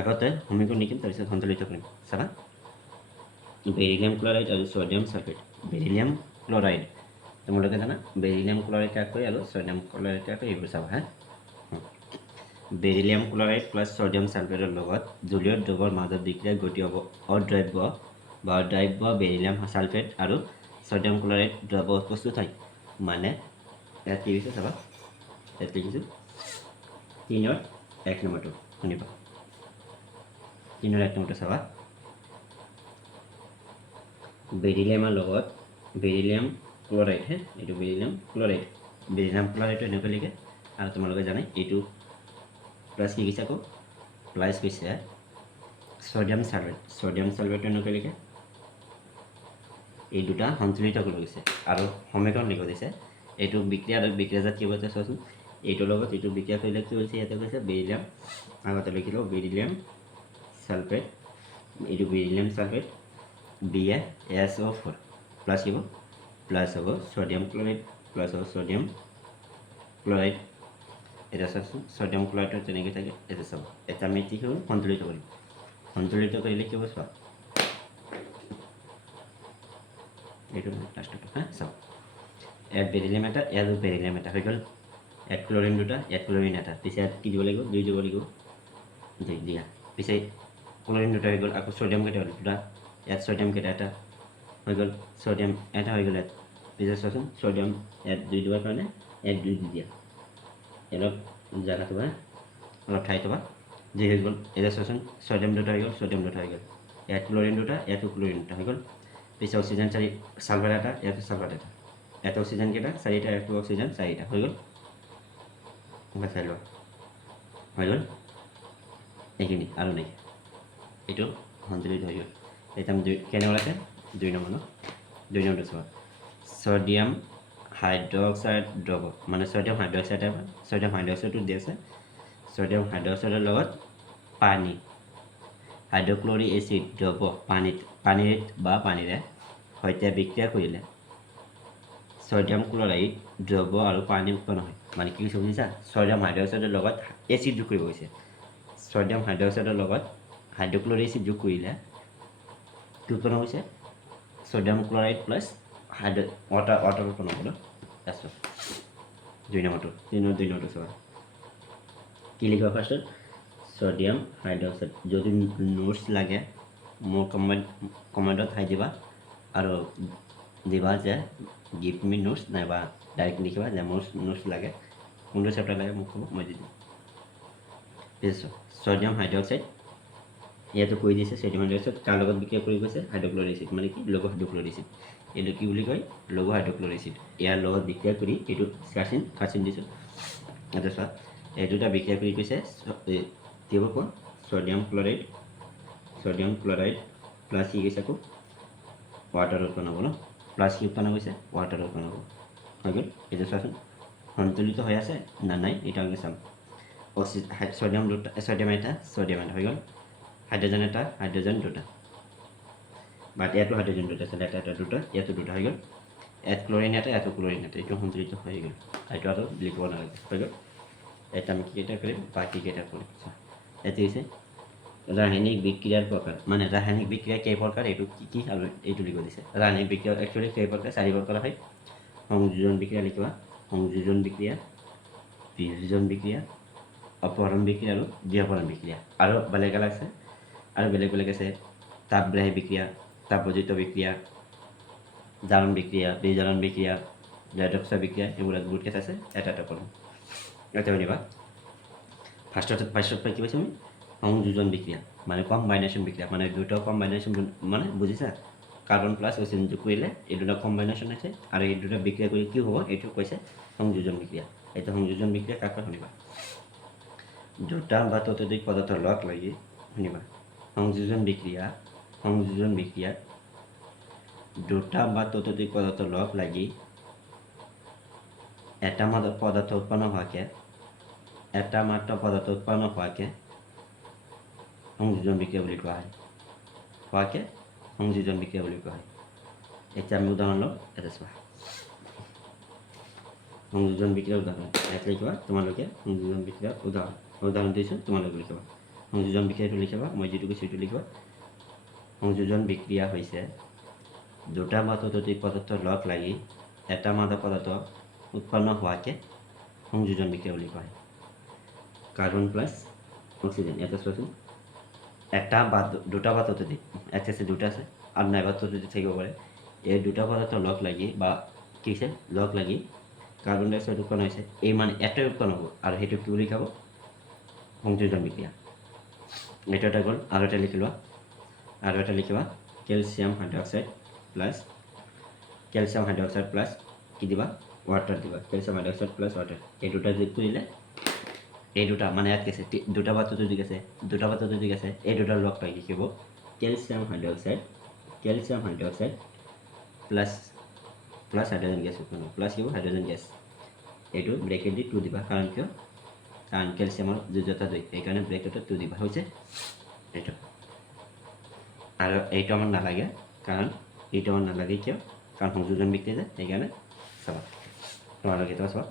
আগতে সমীকৰণ লিখিম তাৰপিছত সন্তুলিত কৰিম চাবা বেৰিলিয়াম ক্লৰাইড আৰু ছডিয়াম সালফেট বেৰিলিয়াম ক্লৰাইড তোমালোকে জানা বেৰিলিয়াম ক্লৰাইড কাক কয় আৰু ছডিয়াম ক্লৰাইড কাক কয় এইবোৰ চাবা হা বেৰিলিয়াম ক্লৰাইড প্লাছ ছডিয়াম সালফেটৰ লগত জলীয় দ্ৰৱৰ মাজত বিক্ৰিয়া গতি হ'ব অদ্ৰাব্য বেৰিলিয়াম সালফেট আৰু ছডিয়াম ক্লৰাইড দ্ৰৱ প্ৰস্তুত হয় ইয়াত কি হৈছে চাবা ইয়াত লিখিছোঁ 3 1 নম্বৰটো শুনিবা 3 1 নম্বৰটো চাবা বেৰিলিয়ামৰ লগত বেৰিলিয়াম ক্লৰাইড হে এইটো বেৰিলিয়াম ক্লৰাইড এনেকৈ লিখে আৰু তোমালোকে জানে এইটো প্লাছ কি কৈছে আকৌ প্লাছ কৈছে ছডিয়াম সালফেট এনেকৈ লিখে এই দুটা সন্তুলিত কৰি গৈছে আৰু সমীকৰণ লিখিব দিছে এইটো বিক্ৰিয়া আৰু বিক্ৰিয়াজাত কি কৈছে চোৱাচোন এইটোৰ লগত এইটো বিক্ৰিয়া কৰিলে কি হৈছে ইয়াতে কৈছে বেৰিলিয়াম আগতে লিখি লওঁ বেৰিলিয়াম সালফেট এইটো বেৰিলিয়াম সালফেট BaSO4 প্লাছ হ'ব প্লাছ হ'ব ছডিয়াম ক্লৰাইড প্লাছ হ'ব ছডিয়াম ক্লৰাইড এটা চাওকচোন ছডিয়াম ক্লৰাইডৰ তেনেকৈ থাকে এটা চাব এটা আমি কি হ'ল সন্তুলিত কৰিলে কি হ'ব চোৱা এইটো লাষ্টটো হা চাওক ইয়াত বেৰিলিয়াম এটা ইয়াতো বেৰিলিয়াম এটা হৈ গ'ল ইয়াত ক্লৰিন দুটা ইয়াত ক্লৰিন এটা পিছে ইয়াত কি দিব লাগিব 2 দিব লাগিব 2 দিয়া পিছে ক্লৰিন দুটা হৈ গ'ল আকৌ ছডিয়াম কেইটা হ'ল দুটা ইয়াত ছডিয়াম কেইটা এটা হৈ গ'ল ছডিয়াম এটা হৈ গ'ল ইয়াত পিছে চোৱাচোন ছডিয়াম ইয়াত 2 দিবৰ কাৰণে ইয়াত 2 দি দিয়া অলপ জাগা থবা অলপ ঠাই থবা যি হৈ গ'ল এতিয়া চোৱাচোন ছডিয়াম দুটা হৈ গ'ল ইয়াত ক্লৰিন দুটা ইয়াতো ক্লৰিন দুটা হৈ গ'ল পিছে অক্সিজেন সালফাৰ এটা ইয়াতো সালফাৰ এটা ইয়াত অক্সিজেন কেইটা 4টা ইয়াতো অক্সিজেন 4টা হৈ গ'ল চাই লোৱা হৈ গ'ল এইখিনি আৰু নাই এইটো সন্তুলিত হৈ গ'ল এটা কেনে ওলাইছে 2 নম্বৰ চাবা ছডিয়াম হাইড্ৰক্সাইড দ্ৰৱ মানে ছডিয়াম হাইড্ৰক্সাইডটো দি আছে ছডিয়াম হাইড্ৰক্সাইডৰ লগত পানী হাইড্ৰক্লৰিক এচিড দ্ৰৱ পানীত বা পানীৰে সৈতে বিক্ৰিয়া কৰিলে ছডিয়াম ক্লৰাইড দ্ৰৱ আৰু পানী উৎপন্ন হয় মানে কি কৈছে বুজিছা ছডিয়াম হাইড্ৰক্সাইডৰ লগত এচিড যোগ কৰিব গৈছে ছডিয়াম হাইড্ৰক্সাইডৰ লগত হাইড্ৰক্লৰিক এচিড যোগ কৰিলে কি উৎপন্ন হৈছে ছডিয়াম ক্লৰাইড প্লাছ ৱাটাৰ উৎপন্ন হ'ব তাৰপিছত 2 নম্বৰটো 2 নম্বৰটো চাবা কি লিখিবা ফাৰ্ষ্টত ছডিয়াম হাইড্ৰক্সাইড যদি নোটছ লাগে মোৰ কমেণ্টত হাই দিবা আৰু দিবা যে গিভ মি নোটছ নাইবা ডাইৰেক্ট লিখিবা যে মোৰ নোটছ লাগে কোনটো চেপ্টাৰ লাগে মোক ক'ব মই দি দিম ছডিয়াম হাইড্ৰক্সাইড ইয়াতো কৈ দিছে ছডিয়াম হাইড্ৰক্সাইড কাৰ লগত বিক্ৰিয়া কৰি গৈছে হাইড্ৰক্লৰিক এচিড মানে কি লঘু হাইড্ৰক্লৰিক এচিড এইটো কি বুলি কয় লঘু হাইড্ৰক্লৰিক এচিড ইয়াৰ লগত বিক্ৰিয়া কৰি এইটো কাৰ্চিন দিছোঁ এটা চোৱা এই দুটা বিক্ৰিয়া কৰি কৈছে কি হ'ব কোৱা ছডিয়াম ক্লৰাইড প্লাছ কি কৈছে আকৌ ৱাটাৰ উৎপন্ন হ'ব ন প্লাছ কি উৎপন্ন হৈছে ৱাটাৰ উৎপন্ন হ'ব হৈ গ'ল এইটো চোৱাচোন সন্তুলিত হৈ আছে না নাই এইটো আমি চাম ছডিয়াম এটা হৈ গ'ল হাইড্ৰজেন দুটা বাট ইয়াতো হাইড্ৰজেন দুটা আছিলে এটা দুটা ইয়াতো দুটা হৈ গ'ল ইয়াত ক্লৰিন এটা ইয়াতো ক্লৰিন এটা এইটো সন্তুলিত হৈ গ'ল এইটো আৰু লিখিব নালাগে হৈ গ'ল এটা আমি কেইটা কৰিম বাকীকেইটা কৰিম এইটো হৈছে ৰাসায়নিক বিক্ৰিয়াৰ প্ৰকাৰ মানে ৰাসায়নিক বিক্ৰিয়া কেই প্ৰকাৰ এইটো কি আৰু এইটো লিখিব দিছে ৰাসায়নিক বিক্ৰিয়া একচুৱেলি কেই প্ৰকাৰ 4 প্ৰকাৰ হয় সংযোজন বিক্ৰিয়া লিখিবা সংযোজন বিক্ৰিয়া বিয়োজন বিক্ৰিয়া অপহৰণ বিক্ৰিয়া আৰু বিয়োজন বিক্ৰিয়া আৰু বেলেগ আছে আৰু বেলেগ আছে তাপগ্ৰাহী বিক্ৰিয়া তাপবৰ্জিত বিক্ৰিয়া জাৰণ বিক্ৰিয়া বিজাৰণ বিক্ৰিয়া ৰেডক্স বিক্ৰিয়া এইবোৰ বহুত কেইটা আছে এটা কৰিম এটা শুনিবা ফাৰ্ষ্টত কি পাইছোঁ আমি সংযোজন বিক্ৰিয়া মানে কম্বাইনেশ্যন বিক্ৰিয়া মানে দুটা কম্বাইনেশ্যন মানে বুজিছা কাৰ্বন প্লাছ অক্সিজেন যোগ কৰিলে এই দুটা কম্বাইনেশ্যন আছে আৰু এই দুটা বিক্ৰিয়া কৰি কি হ'ব এইটো কৈছে সংযোজন বিক্ৰিয়া এইটো সংযোজন বিক্ৰিয়া কাক শুনিবা দুটা বা ততোধিক পদাৰ্থ লগ লাগি শুনিবা সংযোজন বিক্ৰিয়া দুটা বা ততোধিক পদাৰ্থ লগ লাগি এটা মাত্ৰ পদাৰ্থ উৎপন্ন হোৱাকে সংযোজন বিক্ৰিয়া বুলি কোৱা হয় এতিয়া আমি উদাহৰণ লওঁ এটা চোৱা সংযোজন বিক্ৰিয়াৰ উদাহৰণ ইয়াত লিখিবা তোমালোকে সংযোজন বিক্ৰিয়াৰ উদাহৰণ দিছোঁ তোমালোকে লিখিবা সংযোজন বিক্ৰিয়াটো লিখিবা মই যিটো কৈছোঁ সেইটো লিখিবা সংযোজন বিক্ৰিয়া হৈছে দুটা বা ততোধিক পদাৰ্থ লগ লাগি এটা মাত্ৰ পদাৰ্থ উৎপন্ন হোৱাকে সংযোজন বিক্ৰিয়া বুলি কোৱা হয় কাৰ্বন প্লাছ অক্সিজেন এটা চোৱাচোন এটা বা দুটা বা ততোধিক এটা আছে দুটা আছে আৰু নাইবা ততোধিক থাকিব পাৰে এই দুটা পদাৰ্থ লগ লাগি বা কি হৈছে লগ লাগি কাৰ্বন ডাই অক্সাইড উৎপন্ন হৈছে এই মানে এটাই উৎপন্ন হ'ব আৰু সেইটো কি বুলি ক'ব সংযোজন বিক্ৰিয়া এইটো এটা গ'ল আৰু এটা লিখি লোৱা কেলছিয়াম হাইড্ৰক্সাইড প্লাছ কি দিবা ৱাটাৰ দিবা কেলছিয়াম হাইড্ৰক্সাইড প্লাছ ৱাটাৰ এই দুটা যোগ কৰিলে এই দুটা মানে ইয়াত কি আছে দুটা পাত্ৰটো ঠিক আছে এই দুটাৰ লগ পাই কি হ'ব calcium hydroxide plus hydrogen gas উৎপন্ন প্লাছ কি হ'ব হাইড্ৰজেন গেছ এইটো ব্ৰেকেট দি 2 দিবা কাৰণ কিয় কাৰণ কেলছিয়ামৰ যোজ্যতা 2 এইকাৰণে ব্ৰেকেটত 2 দিবা হৈছে এইটো আৰু এইটো আমাৰ নালাগে কাৰণ এইটো আমাৰ নালাগে কিয় কাৰণ সংযোজন বিক্ৰিয়া যায় সেইকাৰণে চাবা তোমালোকে এটা চাবা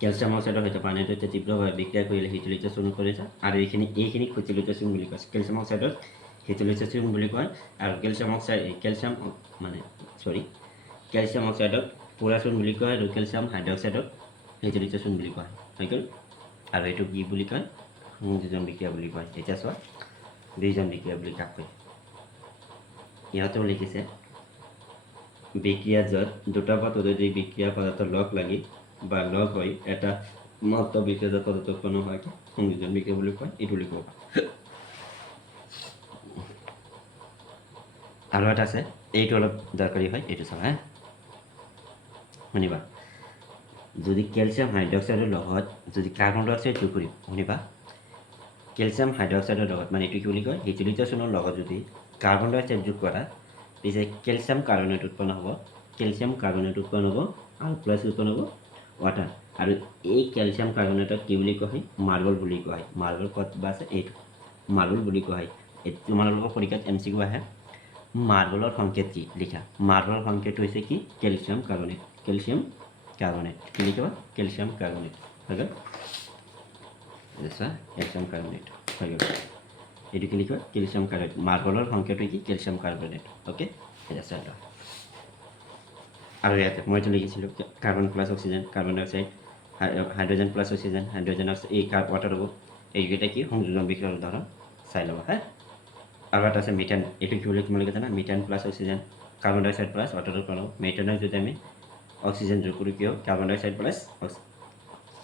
কেলছিয়াম অক্সাইডৰ সৈতে পানীৰ সৈতে তীব্ৰভাৱে বিক্ৰিয়া কৰিলে হিটলিজাছন কৰিছে আৰু এইখিনিক হিটলিজাছন বুলি কয় কেলছিয়াম অক্সাইডক হিটলিজাছন বুলি কয় আৰু কেলছিয়াম অক্সাইডক পোৰাচন বুলি কয় আৰু কেলছিয়াম হাইড্ৰক্সাইডক হিটলিজাছন বুলি কয় হৈ গ'ল আৰু এইটো কি বুলি কয় সংযোজন বিক্ৰিয়া বুলি কয় এতিয়া চোৱা বিয়োজন বিক্ৰিয়া বুলি কাক কয় ইহঁতেও লিখিছে বিক্রিয়া যত দুটা বা ততোধিক বিক্রিয়া পদার্থ লাগি বা লগ হয় এটা মাত্র বিক্রিয়াজাত পদার্থ উৎপন্ন হয় সংযোজন বিক্রিয়া বলে কয় এইটো লিখব আৰু এটা আছে এইটো অলপ দৰকাৰী হয় এইটো চাবা হা শুনিবা যদি ক্যালসিয়াম হাইড্ৰক্সাইডৰ লগত যদি কাৰ্বন ডাই অক্সাইড যোগ কৰিম শুনিবা ক্যালসিয়াম হাইড্ৰক্সাইডৰ লগত মানে এইটো কি বুলি কয় হিটলিজাছনৰ লগত যদি কাৰ্বন ডাই অক্সাইড যোগ কৰা পিছে ক্যালসিয়াম কাৰ্বনেট উৎপন্ন হ'ব আৰু প্লাছ উৎপন্ন হ'ব ওয়াটাৰ আৰু এই ক্যালসিয়াম কাৰ্বনেটক কি বুলি কয় মাৰ্বল বুলি কয় মাৰ্বল কত বা আছে এইটো মাৰ্বল বুলি কয় তোমালোকৰ পৰীক্ষাত এমসিকিউ আহে মাৰ্বলৰ সংকেত কি লিখা মাৰ্বলৰ সংকেত হৈছে কি ক্যালসিয়াম কাৰ্বনেট কি লিখিবা ক্যালসিয়াম কাৰ্বনেট হৈ গ'ল ক্যালসিয়াম কাৰ্বনেট হৈ গ'ল এইটো কি লিখিবা ক্যালসিয়াম কাৰ্বনেট মাৰ্বলৰ সংকেত কি ক্যালসিয়াম কাৰ্বনেট ওকে এটা চাই লোৱা আৰু ইয়াতে মইতো লিখিছিলোঁ কাৰ্বন প্লাছ অক্সিজেন কাৰ্বন ডাই oxide hydrogen plus oxygen hydrogen oxide এই ওয়াটাৰ হ'ব এইকেইটা কি সংযোজন বিক্ৰিয়াৰ উদাহৰণ চাই ল'বা হা আৰু এটা আছে মিথেন এইটো কি বুলি তোমালোকে জানা মিথেন প্লাছ অক্সিজেন কাৰ্বন ডাই অক্সাইড প্লাছ ওয়াটাৰ উৎপন্ন মিথেনক যদি আমি অক্সিজেন যোগ কৰি কি কাৰ্বন ডাই অক্সাইড প্লাছ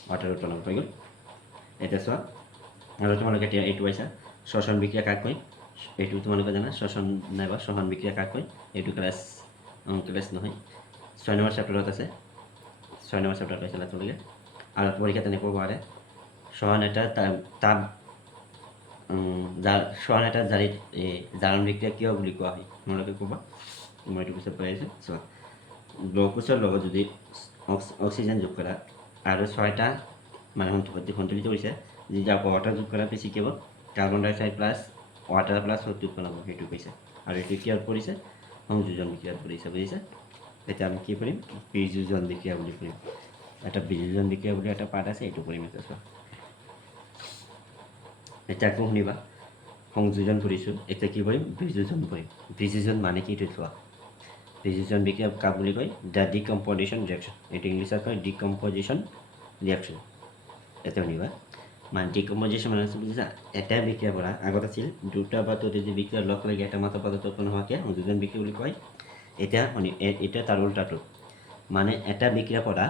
ওয়াটাৰ উৎপন্ন হৈ গ'ল এতিয়া চোৱা আৰু তোমালোকে এতিয়া এইটো পাইছা শ্বসন বিক্ৰিয়া কাক কয় এইটো তোমালোকে জানা শ্বসন নাইবা শ্বসন বিক্ৰিয়া কাক কয় এইটো ক্লাছ নহয় 6 নম্বৰ চেপ্টাৰত আছে 6 নম্বৰ চেপ্টাৰত পাইছিলা তোমালোকে আৰু পৰীক্ষাত এনেকুৱা পাৰে শ্বসন এটা শ্বসন এটা জাৰিত জাৰণ বিক্ৰিয়া কিয় বুলি কোৱা হয় তোমালোকে ক'বা মই এইটো পিছত কৈ আছোঁ চোৱা গ্লুকোজৰ লগত যদি অক্সিজেন যোগ কৰা আৰু 6টা মানে সন্তুলিত হৈছে যদি আকৌ ওৱাটাৰ যোগ কৰা বেছি কি হ'ব কাৰ্বন ডাই অক্সাইড প্লাছ ওৱাটাৰ প্লাছ উৎপন্ন হ'ব সেইটো কৈছে আৰু এইটো কিহত পৰিছে সংযোজন বিক্ৰিয়াত পৰিছে বুজিছে এতিয়া আমি কি কৰিম বিয়োজন বিক্ৰিয়া বুলি কৰিম এটা বিয়োজন বিক্ৰিয়া বুলি এটা পাৰ্ট আছে এইটো কৰিম এতিয়া চোৱা এতিয়া আকৌ শুনিবা সংযোজন কৰিছোঁ এতিয়া কি কৰিম বিয়োজন কৰিম বিয়োজন মানে কি এইটো চোৱা বিয়োজন বিক্ৰিয়া কাক বুলি কয় দ্য ডিকম্পজিশ্যন ৰিয়েকশ্যন এইটো ইংলিছত কয় ডিকম্পজিশ্যন ৰিয়েকশ্যন এতিয়া শুনিবা মানে ডিকম্পজিশ্যন মানে বুজিছা এটা বিক্ৰিয়াৰ পৰা আগত আছিল দুটা বা ততোধিক বিক্ৰিয়াৰ লগ লাগি এটা মাত্ৰ পদাৰ্থ উৎপন্ন হোৱাকে সংযোজন বিক্ৰিয়া বুলি কয় এতিয়া তাৰ উল্টাটো মানে এটা বিক্ৰিয়াৰ পৰা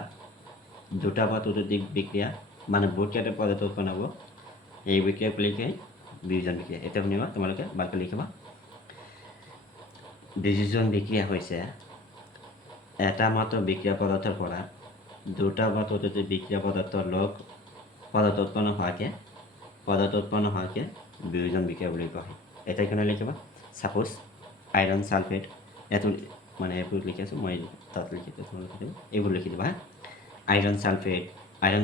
দুটা বা ততোধিক বিক্ৰিয়া মানে বহুতকেইটা পদাৰ্থ উৎপন্ন হ'ব এই বিক্ৰিয়া বুলি কয় বিয়োজন বিক্ৰিয়া এতিয়া শুনিবা তোমালোকে ভালকৈ লিখিবা বিয়োজন বিক্ৰিয়া হৈছে এটা মাত্ৰ বিক্ৰিয়া পদাৰ্থৰ পৰা দুটা বা ততোধিক বিক্ৰিয়া পদাৰ্থ উৎপন্ন হোৱাকে বিয়োজন বিক্ৰিয়া বুলি কোৱা হয় এটা কেনে লিখিবা সাপোজ আইৰন সালফেট এটো মানে এইবোৰ লিখি আছোঁ মই তাত লিখি তোমালোকে এইবোৰ লিখি দিবা আইৰন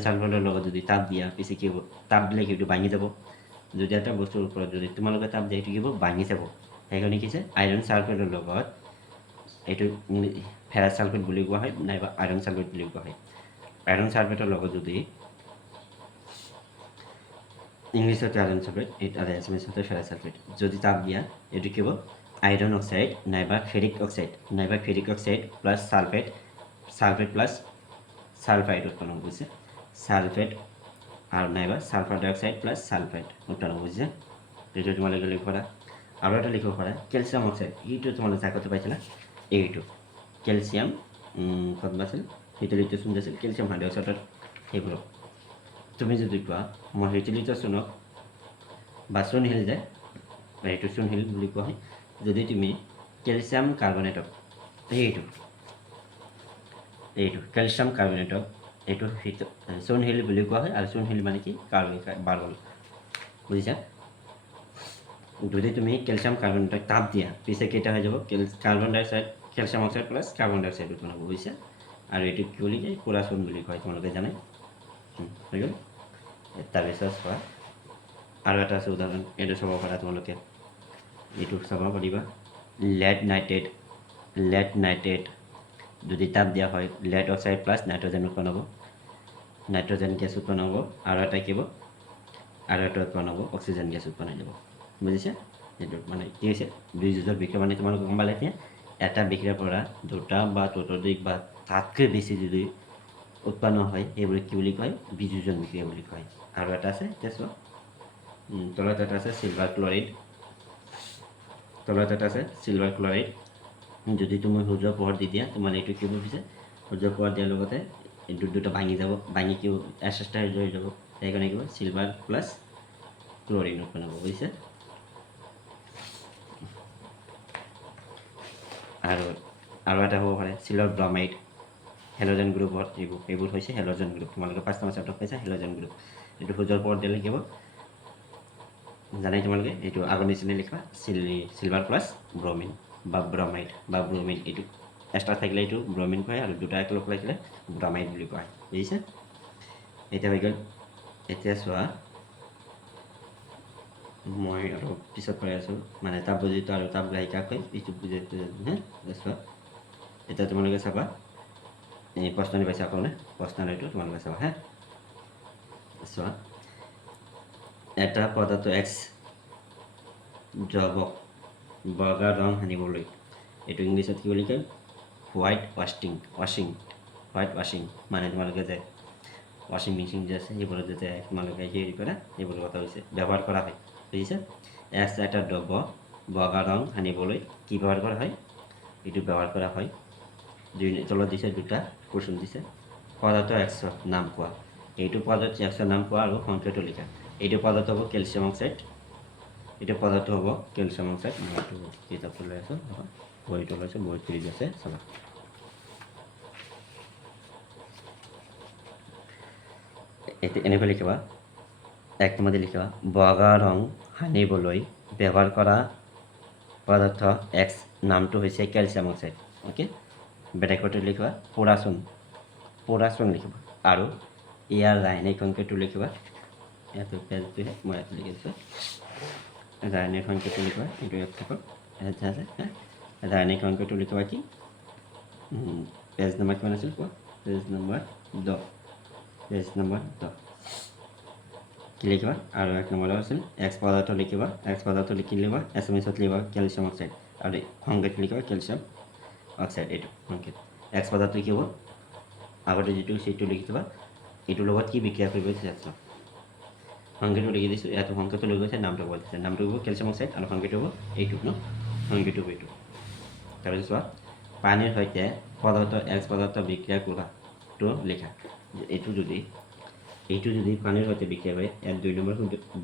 সালফেটৰ লগত যদি তাপ দিয়া পিছে কি হ'ব তাপ দিলে কি ভাঙি যাব যদি এটা বস্তুৰ ওপৰত যদি তোমালোকে তাপ দিয়া এইটো কি হ'ব ভাঙি যাব সেইকাৰণে কি আছে আইৰন সালফেটৰ লগত এইটো ফেৰাছ সালফেট বুলি কোৱা হয় নাইবা আইৰন সালফেট বুলি কোৱা হয় আইৰন সালফেটৰ লগত যদি ইংলিছত আইৰন সালফেট আৰু এছামিছত ফেৰাছ সালফেট যদি তাপ দিয়া এইটো কি হ'ব আইৰন অক্সাইড নাইবা ferric oxide plus sulphate plus sulphide উৎপন্ন হৈছে সালফেট আৰু নাইবা সালফাৰ ডাই অক্সাইড প্লাছ সালফাইড উৎপন্ন হৈছে এইটো তোমালোকে লিখিব পাৰা আৰু এটা লিখিব পাৰা কেলছিয়াম অক্সাইড এইটো তোমালোকে আগতে পাইছিলা এইটো কেলছিয়াম ক'ত আছিল হিটলিজাছন আছিল কেলছিয়াম হাইড্ৰক্সাইডত সেইবোৰক তুমি যদি কোৱা মই হিটলিজাছনক বা চূণশিল যে এইটো চূণশিল বুলি কোৱা হয় যদি তুমি কেলছিয়াম কাৰ্বনেটক এইটো কেলছিয়াম কাৰ্বনেটক এইটো চূণশিল বুলি কোৱা হয় আৰু চূণশিল মানে কি বাৰ্গল বুজিছা যদি তুমি কেলছিয়াম কাৰ্বনেটক তাপ দিয়া পিছে কেইটা হৈ যাব কাৰ্বন ডাই oxide calcium oxide plus carbon ডাই অক্সাইড উৎপন্ন হ'ব বুজিছা আৰু এইটো কি বুলি কয় ক'লা চূণ বুলি কয় তোমালোকে জানে হৈ গ'ল তাৰপিছত চোৱা আৰু এটা আছে উদাহৰণ এইটো চাব পাৰা তোমালোকে এইটো চাব পাৰিবা লেড নাইট্ৰেট যদি তাপ দিয়া হয় লেড অক্সাইড প্লাছ নাইট্ৰজেন উৎপন্ন হ'ব নাইট্ৰজেন গেছ উৎপন্ন হ'ব আৰু এটা কি হ'ব আৰু এটা উৎপন্ন হ'ব অক্সিজেন গেছ উৎপন্ন হৈ যাব বুজিছে সেইটো মানে কি হৈছে দুই যুঁজৰ বিক্ৰিয়া মানে তোমালোকে গম পালে এতিয়া এটা বিক্ৰিয়াৰ পৰা দুটা বা ততোধিক বা তাতকৈ বেছি যদি উৎপন্ন হয় সেইবোৰক কি বুলি কয় বিযোজন বিক্ৰিয়া বুলি কয় আৰু এটা আছে এতিয়া চোৱা তলত এটা আছে চিলভাৰ ক্লৰাইড যদি তুমি সূৰ্যৰ পোহৰ দি দিয়া তোমাৰ এইটো কি হৈছে সূৰ্যৰ পোহৰ দিয়াৰ লগতে এইটো দুটা ভাঙি কি এচেষ্টাৰ হৈ যাব সেইকাৰণে কি চিলভাৰ প্লাছ ক্লৰিন উৎপন্ন হ'ব বুজিছে আৰু এটা হ'ব পাৰে চিলভাৰ ব্ৰমাইড হেল'জেন গ্ৰুপত এইবোৰ হৈছে হেল'জেন গ্ৰুপ তোমালোকে 5 নম্বৰ চেপ্টাৰত পাইছা হেল'জেন গ্ৰুপ এইটো সূৰ্যৰ পোহৰ দিলে কি হ'ব জানাই তোমালোকে এইটো আগৰ নিচিনা লিখা চিলভাৰ প্লাছ ব্ৰমিন বা ব্ৰমিন এইটো এক্সট্ৰা থাকিলে এইটো ব্ৰমিন কয় আৰু দুটা একেলগ লাগিলে ব্ৰমাইড বুলি কয় বুজিছে এতিয়া হৈ গ'ল এতিয়া চোৱা মই আৰু পিছত কৈ আছোঁ মানে তাপবিদ্যুৎ আৰু তাপগ্ৰাহিকা কয় এইটো বুজাই চোৱা এতিয়া তোমালোকে চাবা এই প্ৰশ্নটো পাইছা আকৌ প্ৰশ্নটো তোমালোকে চাবা হা চোৱা এটা পদাৰ্থ এক্স দ্ৰৱক বগা ৰং সানিবলৈ এইটো ইংলিছত কি বুলি কয় হোৱাইট ৱাশ্বিং মানে তোমালোকে যে ৱাশ্বিং মেচিন যে আছে সেইবোৰত যাতে তোমালোকে হেৰি কৰা সেইবোৰ কথা হৈছে ব্যৱহাৰ কৰা হয় বুজিছে এটা দ্ৰব্য বগা ৰং সানিবলৈ কি ব্যৱহাৰ কৰা হয় এইটো ব্যৱহাৰ কৰা হয় তলত দিছে দুটা কুৱেশ্যন দিছে পদাৰ্থ এক্সৰ নাম কোৱা এইটো পদাৰ্থ এক্সৰ নাম কোৱা আৰু সংকেতটো লিখা এইটো পদাৰ্থ হ'ব কেলছিয়াম অক্সাইড এইটো পদাৰ্থ হ'ব কেলছিয়াম অক্সাইড মই এইটো কিতাপটো লৈ আছোঁ বহীটো লৈছোঁ বহীত কৰি আছে চাবা এনেকৈ লিখিবা এক নম্বৰতে লিখিবা বগা ৰং সানিবলৈ ব্যৱহাৰ কৰা পদাৰ্থ এক্স নামটো হৈছে কেলছিয়াম অক্সাইড অ'কে ব্ৰেকেটত লিখিবা পোৰাচুন লিখিবা আৰু ইয়াৰ ৰাসায়নিক সংকেতটো লিখিবা ইয়াতে পেজটোহে মই ইয়াত লিখি দিছোঁ ৰাসায়নিক সংকেতটো লিখিবা এইটো ইয়াত থাকক আছে ৰাসায়নিক সংকেতটো লিখিবা কি পেজ নম্বৰ কিমান আছিল কোৱা পেজ নম্বৰ 10 কি লিখিবা আৰু এক নম্বৰ আছিল এক্স পদাৰ্থ লিখিবা লিখি লিখিবা এছএমএছত লিখিবা কেলছিয়াম অক্সাইড আৰু সংকেত লিখিবা কেলছিয়াম অক্সাইড এইটো সংকেত এক্স পদাৰ্থ কি হ'ব আগতে যিটো সেইটো লিখি থবা এইটোৰ লগত কি বিক্ৰিয়া কৰিব চাইছা সংকেতটো লিখি দিছোঁ ইয়াতো সংকেতটো লৈ গৈছে নামটো কৈ দিছে নামটো হ'ব কেলছিয়াম অক্সাইড আৰু সংকেতটো হ'ব এইটো সংকেতটো হ'ব এইটো তাৰপিছত চোৱা পানীৰ সৈতে এক্স পদাৰ্থ বিক্ৰিয়া কৰাটো লিখা এইটো যদি পানীৰ সৈতে বিক্ৰিয়া কৰে ইয়াত 2 নম্বৰ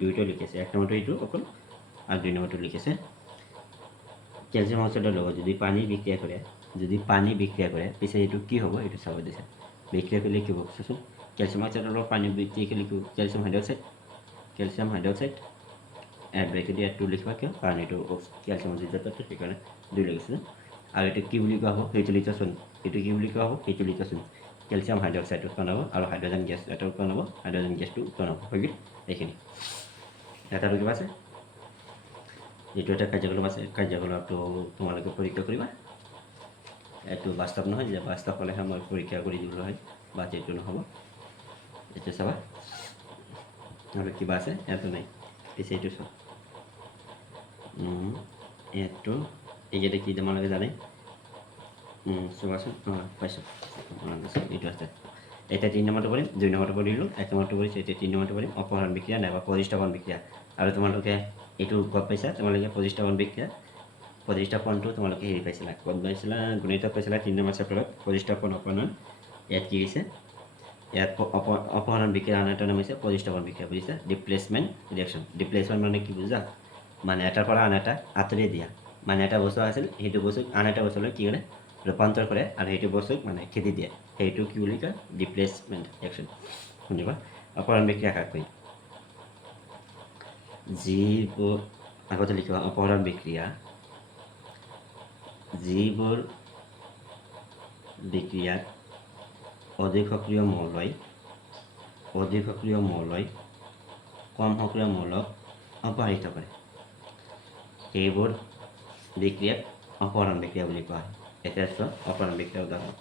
দুইটা লিখিছে এক নম্বৰটো এইটো অকল আৰু 2 নম্বৰটো লিখিছে কেলছিয়াম অক্সাইডৰ লগত যদি পানী বিক্ৰিয়া কৰে পিছে এইটো কি হ'ব এইটো চাব দিছে বিক্ৰিয়া কৰিলে কি হ'ব চাচোন কেলছিয়াম অক্সাইডৰ লগত পানী বিক্ৰিয়া কৰিলে কি হ'ব কেলছিয়াম হাইড্ৰক্সাইড ব্ৰেকেট ইয়াত 2 লিখিবা কিয় কাৰণ এইটো কেলছিয়াম অক্সাইডটো সেইকাৰণে 2 লিখিছে আৰু এইটো কি বুলি কোৱা হ'ব সেইটো লিখাচোন কেলছিয়াম হাইড্ৰক্সাইড উৎপন্ন হ'ব আৰু হাইড্ৰজেন গেছ এটা উৎপন্ন হ'ব হাইড্ৰজেন গেছটো উৎপন্ন হ'ব হৈ গ'ল এইখিনি এটা কিবা আছে এইটো এটা কাৰ্যকলাপটো তোমালোকে পৰীক্ষা কৰিবা এইটো বাস্তৱ নহয় যে বাস্তৱ হ'লেহে মই পৰীক্ষা কৰি দিবলৈ হয় বা যিটো নহ'ব এইটো চাবা আৰু কিবা আছে ইয়াতো নাই পিছে এইটো চোৱা এইটো এইকেইটা কি তোমালোকে জানে চাবাচোন পাইছোঁ এইটো আছে এতিয়া 3 নম্বৰটো কৰিম 2 নম্বৰটো কৰিলোঁ 1 নম্বৰটো কৰিছোঁ এতিয়া 3 নম্বৰটো কৰিম অপহৰণ বিক্ৰিয়া নাইবা প্ৰতিস্থাপন বিক্ৰিয়া আৰু তোমালোকে এইটো গম পাইছা তোমালোকে প্ৰতিস্থাপনটো তোমালোকে হেৰি পাইছিলা গণিতত পাইছিলা 3 নম্বৰ চেপ্টাৰত প্ৰতিস্থাপন অপনয়ন ইয়াত কি হৈছে ইয়াত অপহরণ বিক্রিয়া আন এটার নাম হচ্ছে প্রতিস্থাপন বিক্রিয়া, বুঝছে? ডিপ্লেসমেন্ট রিয়াকশন। ডিপ্লেসমেন্ট মানে কি বুঝা? মানে এটার পৰা আন এটা আঁতরিয়ে দিয়া, মানে এটা বস্তু আছিল সেইটো বস্তুক আন এটা বস্তুলৈ কি কৰে ৰূপান্তৰ কৰে আৰু সেইটো বস্তুক মানে খেদি দিয়ে, সেইটো কি বুলি কয়? ডিপ্লেচমেণ্ট ৰিয়েকশ্যন। শুনিবা অপহৰণ বিক্ৰিয়া কাক কয়? যিবোৰ আগতে লিখিবা অপহৰণ বিক্ৰিয়া, যিবোৰ বিক্ৰিয়াত অধিক সক্ৰিয় মৌলই কম সক্ৰিয় মৌলক অপহৰিত কৰে, সেইবোৰ বিক্ৰিয়াক অপহৰণ বিক্ৰিয়া বুলি কোৱা হয়। এতিয়া চোৱা অপহৰণ বিক্ৰিয়া উদাহৰণ।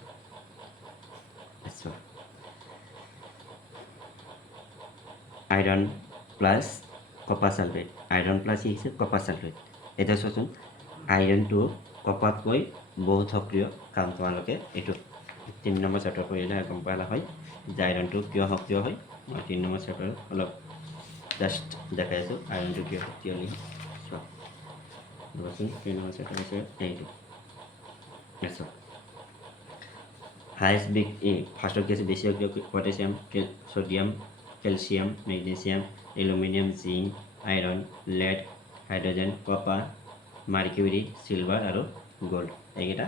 Iron plus copper sulphate, iron plus কি হৈছে কপাৰ সালফেট। এতিয়া চোৱাচোন আইৰনটো কপাতকৈ বহুত সক্ৰিয়, কাৰণ তোমালোকে এইটো 3 নম্বৰ চেপ্টাৰ পঢ়িলে গম পালা হয় যে আইৰনটো কিয় সক্ৰিয় হয়। মই 3 নম্বৰ চেপ্টাৰত অলপ জাষ্ট দেখাই আছোঁ আইৰনটো কিয় সক্ৰিয় হয়। চোৱা ৰ'বাচোন 3 নম্বৰ চেপ্টাৰ আছে এইটো। চোৱা হাইয়েস্ট ফাৰ্ষ্টত কি আছে বেছি সক্রিয় potassium, sodium, calcium, magnesium, aluminium, zinc, iron, lead, hydrogen, copper, mercury, silver আৰু গোল্ড। এইকেইটা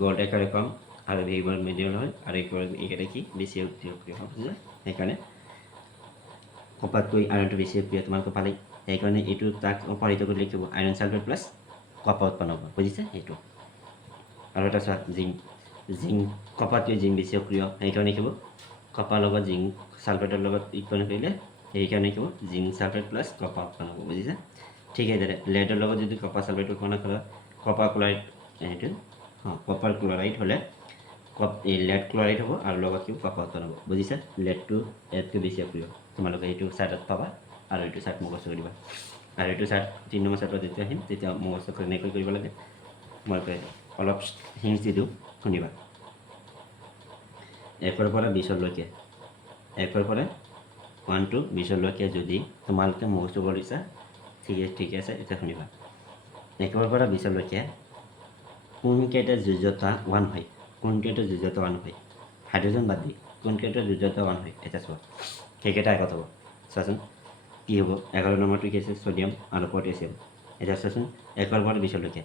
গোল্ড একেবাৰে কম আৰু এইবোৰ মিডিয়াম হয়, আৰু এইকেইটা কি বেছি সক্ৰিয় হয়, বুজিছা? সেইকাৰণে কপাতকৈ আইৰনটো বেছি সক্ৰিয় তোমালোকে পালে, সেইকাৰণে এইটো তাক অপহৰিত কৰি লিখিব আইৰন সালফেট প্লাছ কপাৰ উৎপন্ন হ'ব, বুজিছে? সেইটো আৰু এটা চোৱা জিংক কপাতকৈ জিংক বেছি সক্ৰিয়, সেইকাৰণে লিখিব কপাৰ লগত জিংক সালফেটৰ লগত উৎপন্ন কৰিলে সেইকাৰণে লিখিব জিংক সালফেট প্লাছ কপাৰ উৎপন্ন হ'ব, বুজিছে? ঠিক সেইদৰে লেডৰ লগত যদি কপাৰ সালফেট উৎপন্ন কৰা কপাৰ ক্লোৰাইড, এইটো কপাৰ ক্লোৰাইড হ'লে লেড ক্লোৰাইড হ'ব আৰু লগত কি কপাৰ উৎপন্ন হ'ব, বুজিছে? লেডটো ইয়াতকৈ বেছি সক্ৰিয়, তোমালোকে এইটো চাৰ্টত পাবা আৰু এইটো চাৰ্ট মুখস্থ কৰিবা। আৰু এইটো চাৰ্ট 3 নম্বৰ চাৰ্টত যেতিয়া আহিম তেতিয়া মুখস্থ কেনেকৈ কৰিব লাগে মই অলপ হিণ্টছ দি দিওঁ, শুনিবা। 1ৰ পৰা 20লৈকে, 1ৰ পৰা 1 to 20লৈকে যদি তোমালোকে মুখস্থ কৰিছা ঠিক আছে, এতিয়া শুনিবা। 1ৰ পৰা 20লৈকে কোনকেইটা যোজ্যতা 1 হয়? কোনকেইটা যোজ্যতা 1 হয়? হাইড্ৰোজেন বাদ দি কোনকেইটা যোজ্যতা 1 হয় এটা চোৱা, সেইকেইটা আগত হ'ব। চোৱাচোন কি হ'ব? 11 নম্বৰটো কি আছে? সোডিয়াম আৰু পটাছিয়াম। এতিয়া চোৱাচোন 1ৰ পৰা 20লৈকে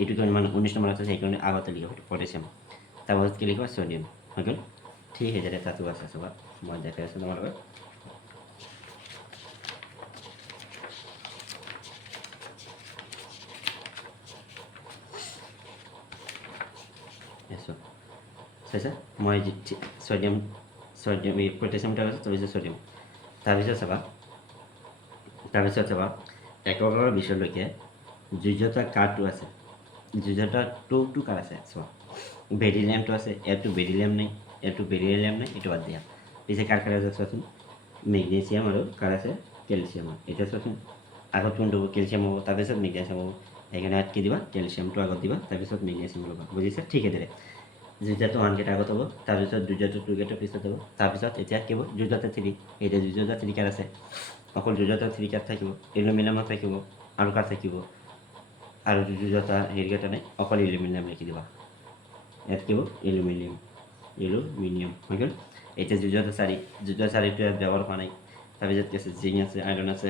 এইটোতো মানে 19 নম্বৰ আছে, সেইকাৰণে আগতে লিখিব পটাছিয়াম, তাৰপাছত কি লিখিবা? সোডিয়াম হৈ গ'ল। ঠিক সেইদৰে তাতো আছে, চাবা মই দেখাই আছোঁ তোমালোকক। চাইছা মই সোডিয়াম এই পটাছিয়ামটা আছে, তাৰপিছত সোডিয়াম, তাৰপিছত চাবা 1ৰ পৰা 20লৈকে যোজ্যতা কাৰটো আছে, যোজ্যতা 2টো কাৰ আছে? চোৱা বেৰিলিয়ামটো আছে, ইয়াতো বেৰিলিয়াম নাই, ইয়াতো বেৰিলিয়াম নাই, এইটো বাদ দিয়া। পিছে কাৰ আছে চোৱাচোন মেগনেছিয়াম আৰু কাৰ আছে? কেলছিয়াম। এতিয়া চোৱাচোন আগত কোনটো কেলছিয়াম হ'ব, তাৰপিছত মেগনেছিয়াম হ'ব, সেইকাৰণে ইয়াত কি দিবা? কেলছিয়ামটো আগত দিবা, তাৰপিছত মেগনেছিয়াম ল'বা, বুজিছা? ঠিক সেইদৰে যোজ্যতা 1 কেইটা আগত হ'ব, তাৰপিছত যোজ্যতা 2 কেইটা পিছত হ'ব, তাৰপিছত এতিয়া কি হ'ব? যোজ্যতা 3। এতিয়া যোজ্যতা 3 কাৰ আছে? অকল যোজ্যতা 3 কাত থাকিব, এলুমিনিয়ামত থাকিব আৰু কাৰ থাকিব? আৰু যোজ্যতা হেৰিকেইটা নাই, অকল এলুমিনিয়াম লিখি দিবা। ইয়াত কি হ'ব? এলুমিনিয়াম হৈ গ'ল। এতিয়া যোজ্যতা 4টো ইয়াত ব্যৱহাৰ হোৱা নাই, তাৰপিছত কি আছে? জিংক আছে, আইৰণ আছে,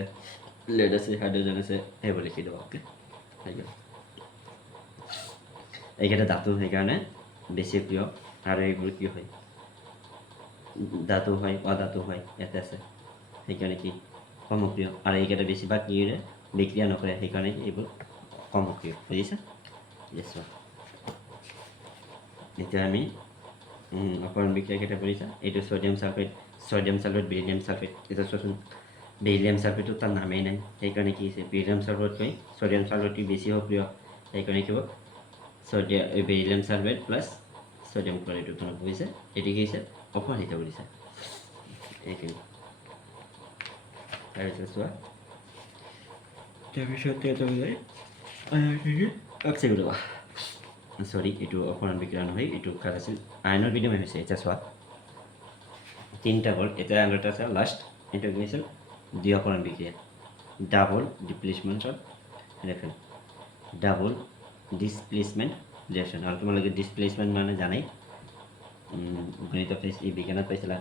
লেড আছে, হাইড্ৰোজেন আছে, সেইবোৰ লিখি দিবা। অ'কে হৈ গ'ল। এইকেইটা ধাতু সেইকাৰণে বেছি প্ৰিয়, আৰু এইবোৰ কি হয়? ধাতু হয়, অধাতু হয়, ইয়াতে আছে, সেইকাৰণে কি কম সক্ৰিয়, আৰু এইকেইটা বেছিভাগ কিৰে বিক্ৰিয়া নকৰে, সেইকাৰণে এইবোৰ কম সক্ৰিয়, বুজিছা? এতিয়া আমি অপহৰণ বিক্ৰিয়া কেইটা পঢ়িছা, এইটো সোডিয়াম সালফেট, বেৰিলিয়াম সালফেট। এতিয়া চোৱাচোন বেৰিলিয়াম সালফেটটো তাৰ নামেই নাই, সেইকাৰণে কি হৈছে? বেৰিলিয়াম সালফেটকৈ সোডিয়াম সালফেটটো বেছি সক্ৰিয়, সেইকাৰণে কি হ'ব? Beryllium sulphate plus sodium chloride উৎপন্ন কৰিছে, এটি কি হৈছে? অপহৰিত কৰিছে। এইখিনি তাৰপিছত চোৱা, সৰি এইটো অপহৰণ বিক্ৰিয়া নহয়, এইটো কাজ আছিল আইনৰ বিনিময় হৈছে। এতিয়া চোৱা 3টা হ'ল, এতিয়া আৰু এটা আছে লাষ্ট, এইটো কি হৈছিল? দ্বিঅপহৰণ বিক্ৰিয়া, double displacement reaction, double displacement reaction. আৰু তোমালোকে ডিসপ্লেসমেন্ট মানে জানাই, গণিতত এই বিজ্ঞানত পাইছিলা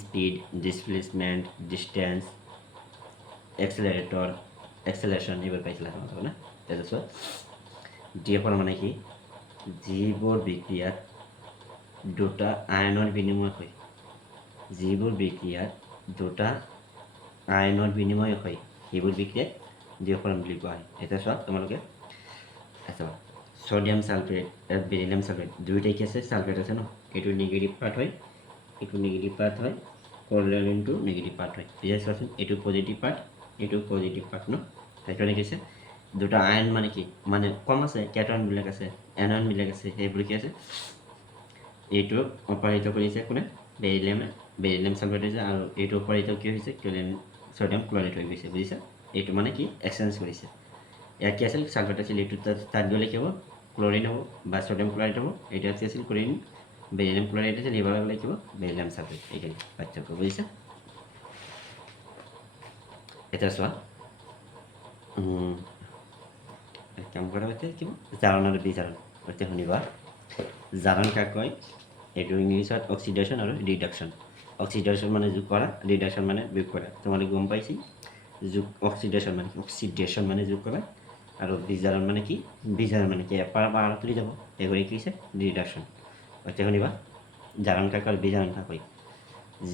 স্পীড, ডিসপ্লেসমেন্ট, ডিস্টেন্স, এক্সেলারেশন এইবোৰ পাইছিলা তোমালোকে না। তাৰপিছত ডিএফৰ মানে কি, যিবোৰ বিক্ৰিয়াত দুটা আয়নৰ বিনিময় হয়, যিবোৰ বিক্ৰিয়াত দুটা আয়নৰ বিনিময় হয় সেইবোৰ বিক্ৰিয়াক ডিএফৰ বুলি কোৱা হয়। এতিয়া চোৱা তোমালোকে, আচ্ছা সোডিয়াম সালফেট আর বেরিলিয়াম সালফেট দুইটাই কি আছে, সালফেট আছে না, এইটো নেগেটিভ পার্ট হয়, এইটো নেগেটিভ পার্ট হয়, কোরিলেন্টটো নেগেটিভ পার্ট হয়। ঠিক আছে চোৱাচোন, এইটো পজিটিভ পাৰ্ট, এইটো পজিটিভ পাৰ্ট ন। সেইকাৰণে কি আছে, দুটা আয়ন মানে কি, মানে কম আছে, কেটনবিলাক আছে, এনয়নবিলাক আছে, সেইবোৰ কি আছে, এইটো অপহৃত কৰিছে কোনে, বেৰিলিয়াম সালফেট হৈছে, আৰু এইটো অপহৃত কি হৈছে, সোডিয়াম ক্লৰাইড হৈ গৈছে। বুজিছা, এইটো মানে কি এক্সচেঞ্জ কৰিছে। ইয়াত কি আছিল, সালফেট আছিল, এইটো তাত গ'লে কি হ'ব, ক্লোরিন হ'ব বা সোডিয়াম ক্লোরাইড হ'ব। এটা কি আছিল, ক্লোরিন, বেরিলিয়াম ক্লোরাইড আছিল, এইবাৰ গ'লে কি হ'ব, বেৰিলিয়াম সালফেট। এইখিনি পাৰ্থক্য বুজিছা। এতিয়া চোৱা, এক কাম কৰা হৈছে কি, জাৰণ আৰু বিজাৰণ। এতিয়া শুনিবা, জাৰণ কাক কয়, এইটো ইংলিছত অক্সিডেশ্যন আৰু ৰিডাকশ্যন। অক্সিডেশ্যন মানে যোগ কৰা, ৰিডাকশ্যন মানে বিয়োগ কৰা। তোমালোকে গম পাইছি, অক্সিডেশ্যন মানে যোগ কৰা, আৰু বিজাৰণ মানে কি, বিজাৰণ মানে কি এপাৰ বা আঁতৰি যাব, এইবোৰে কি হৈছে ৰিডাকশ্যন। এতিয়া শুনিবা, জাৰণ কাক আৰু বিজাৰণ কাক কয়,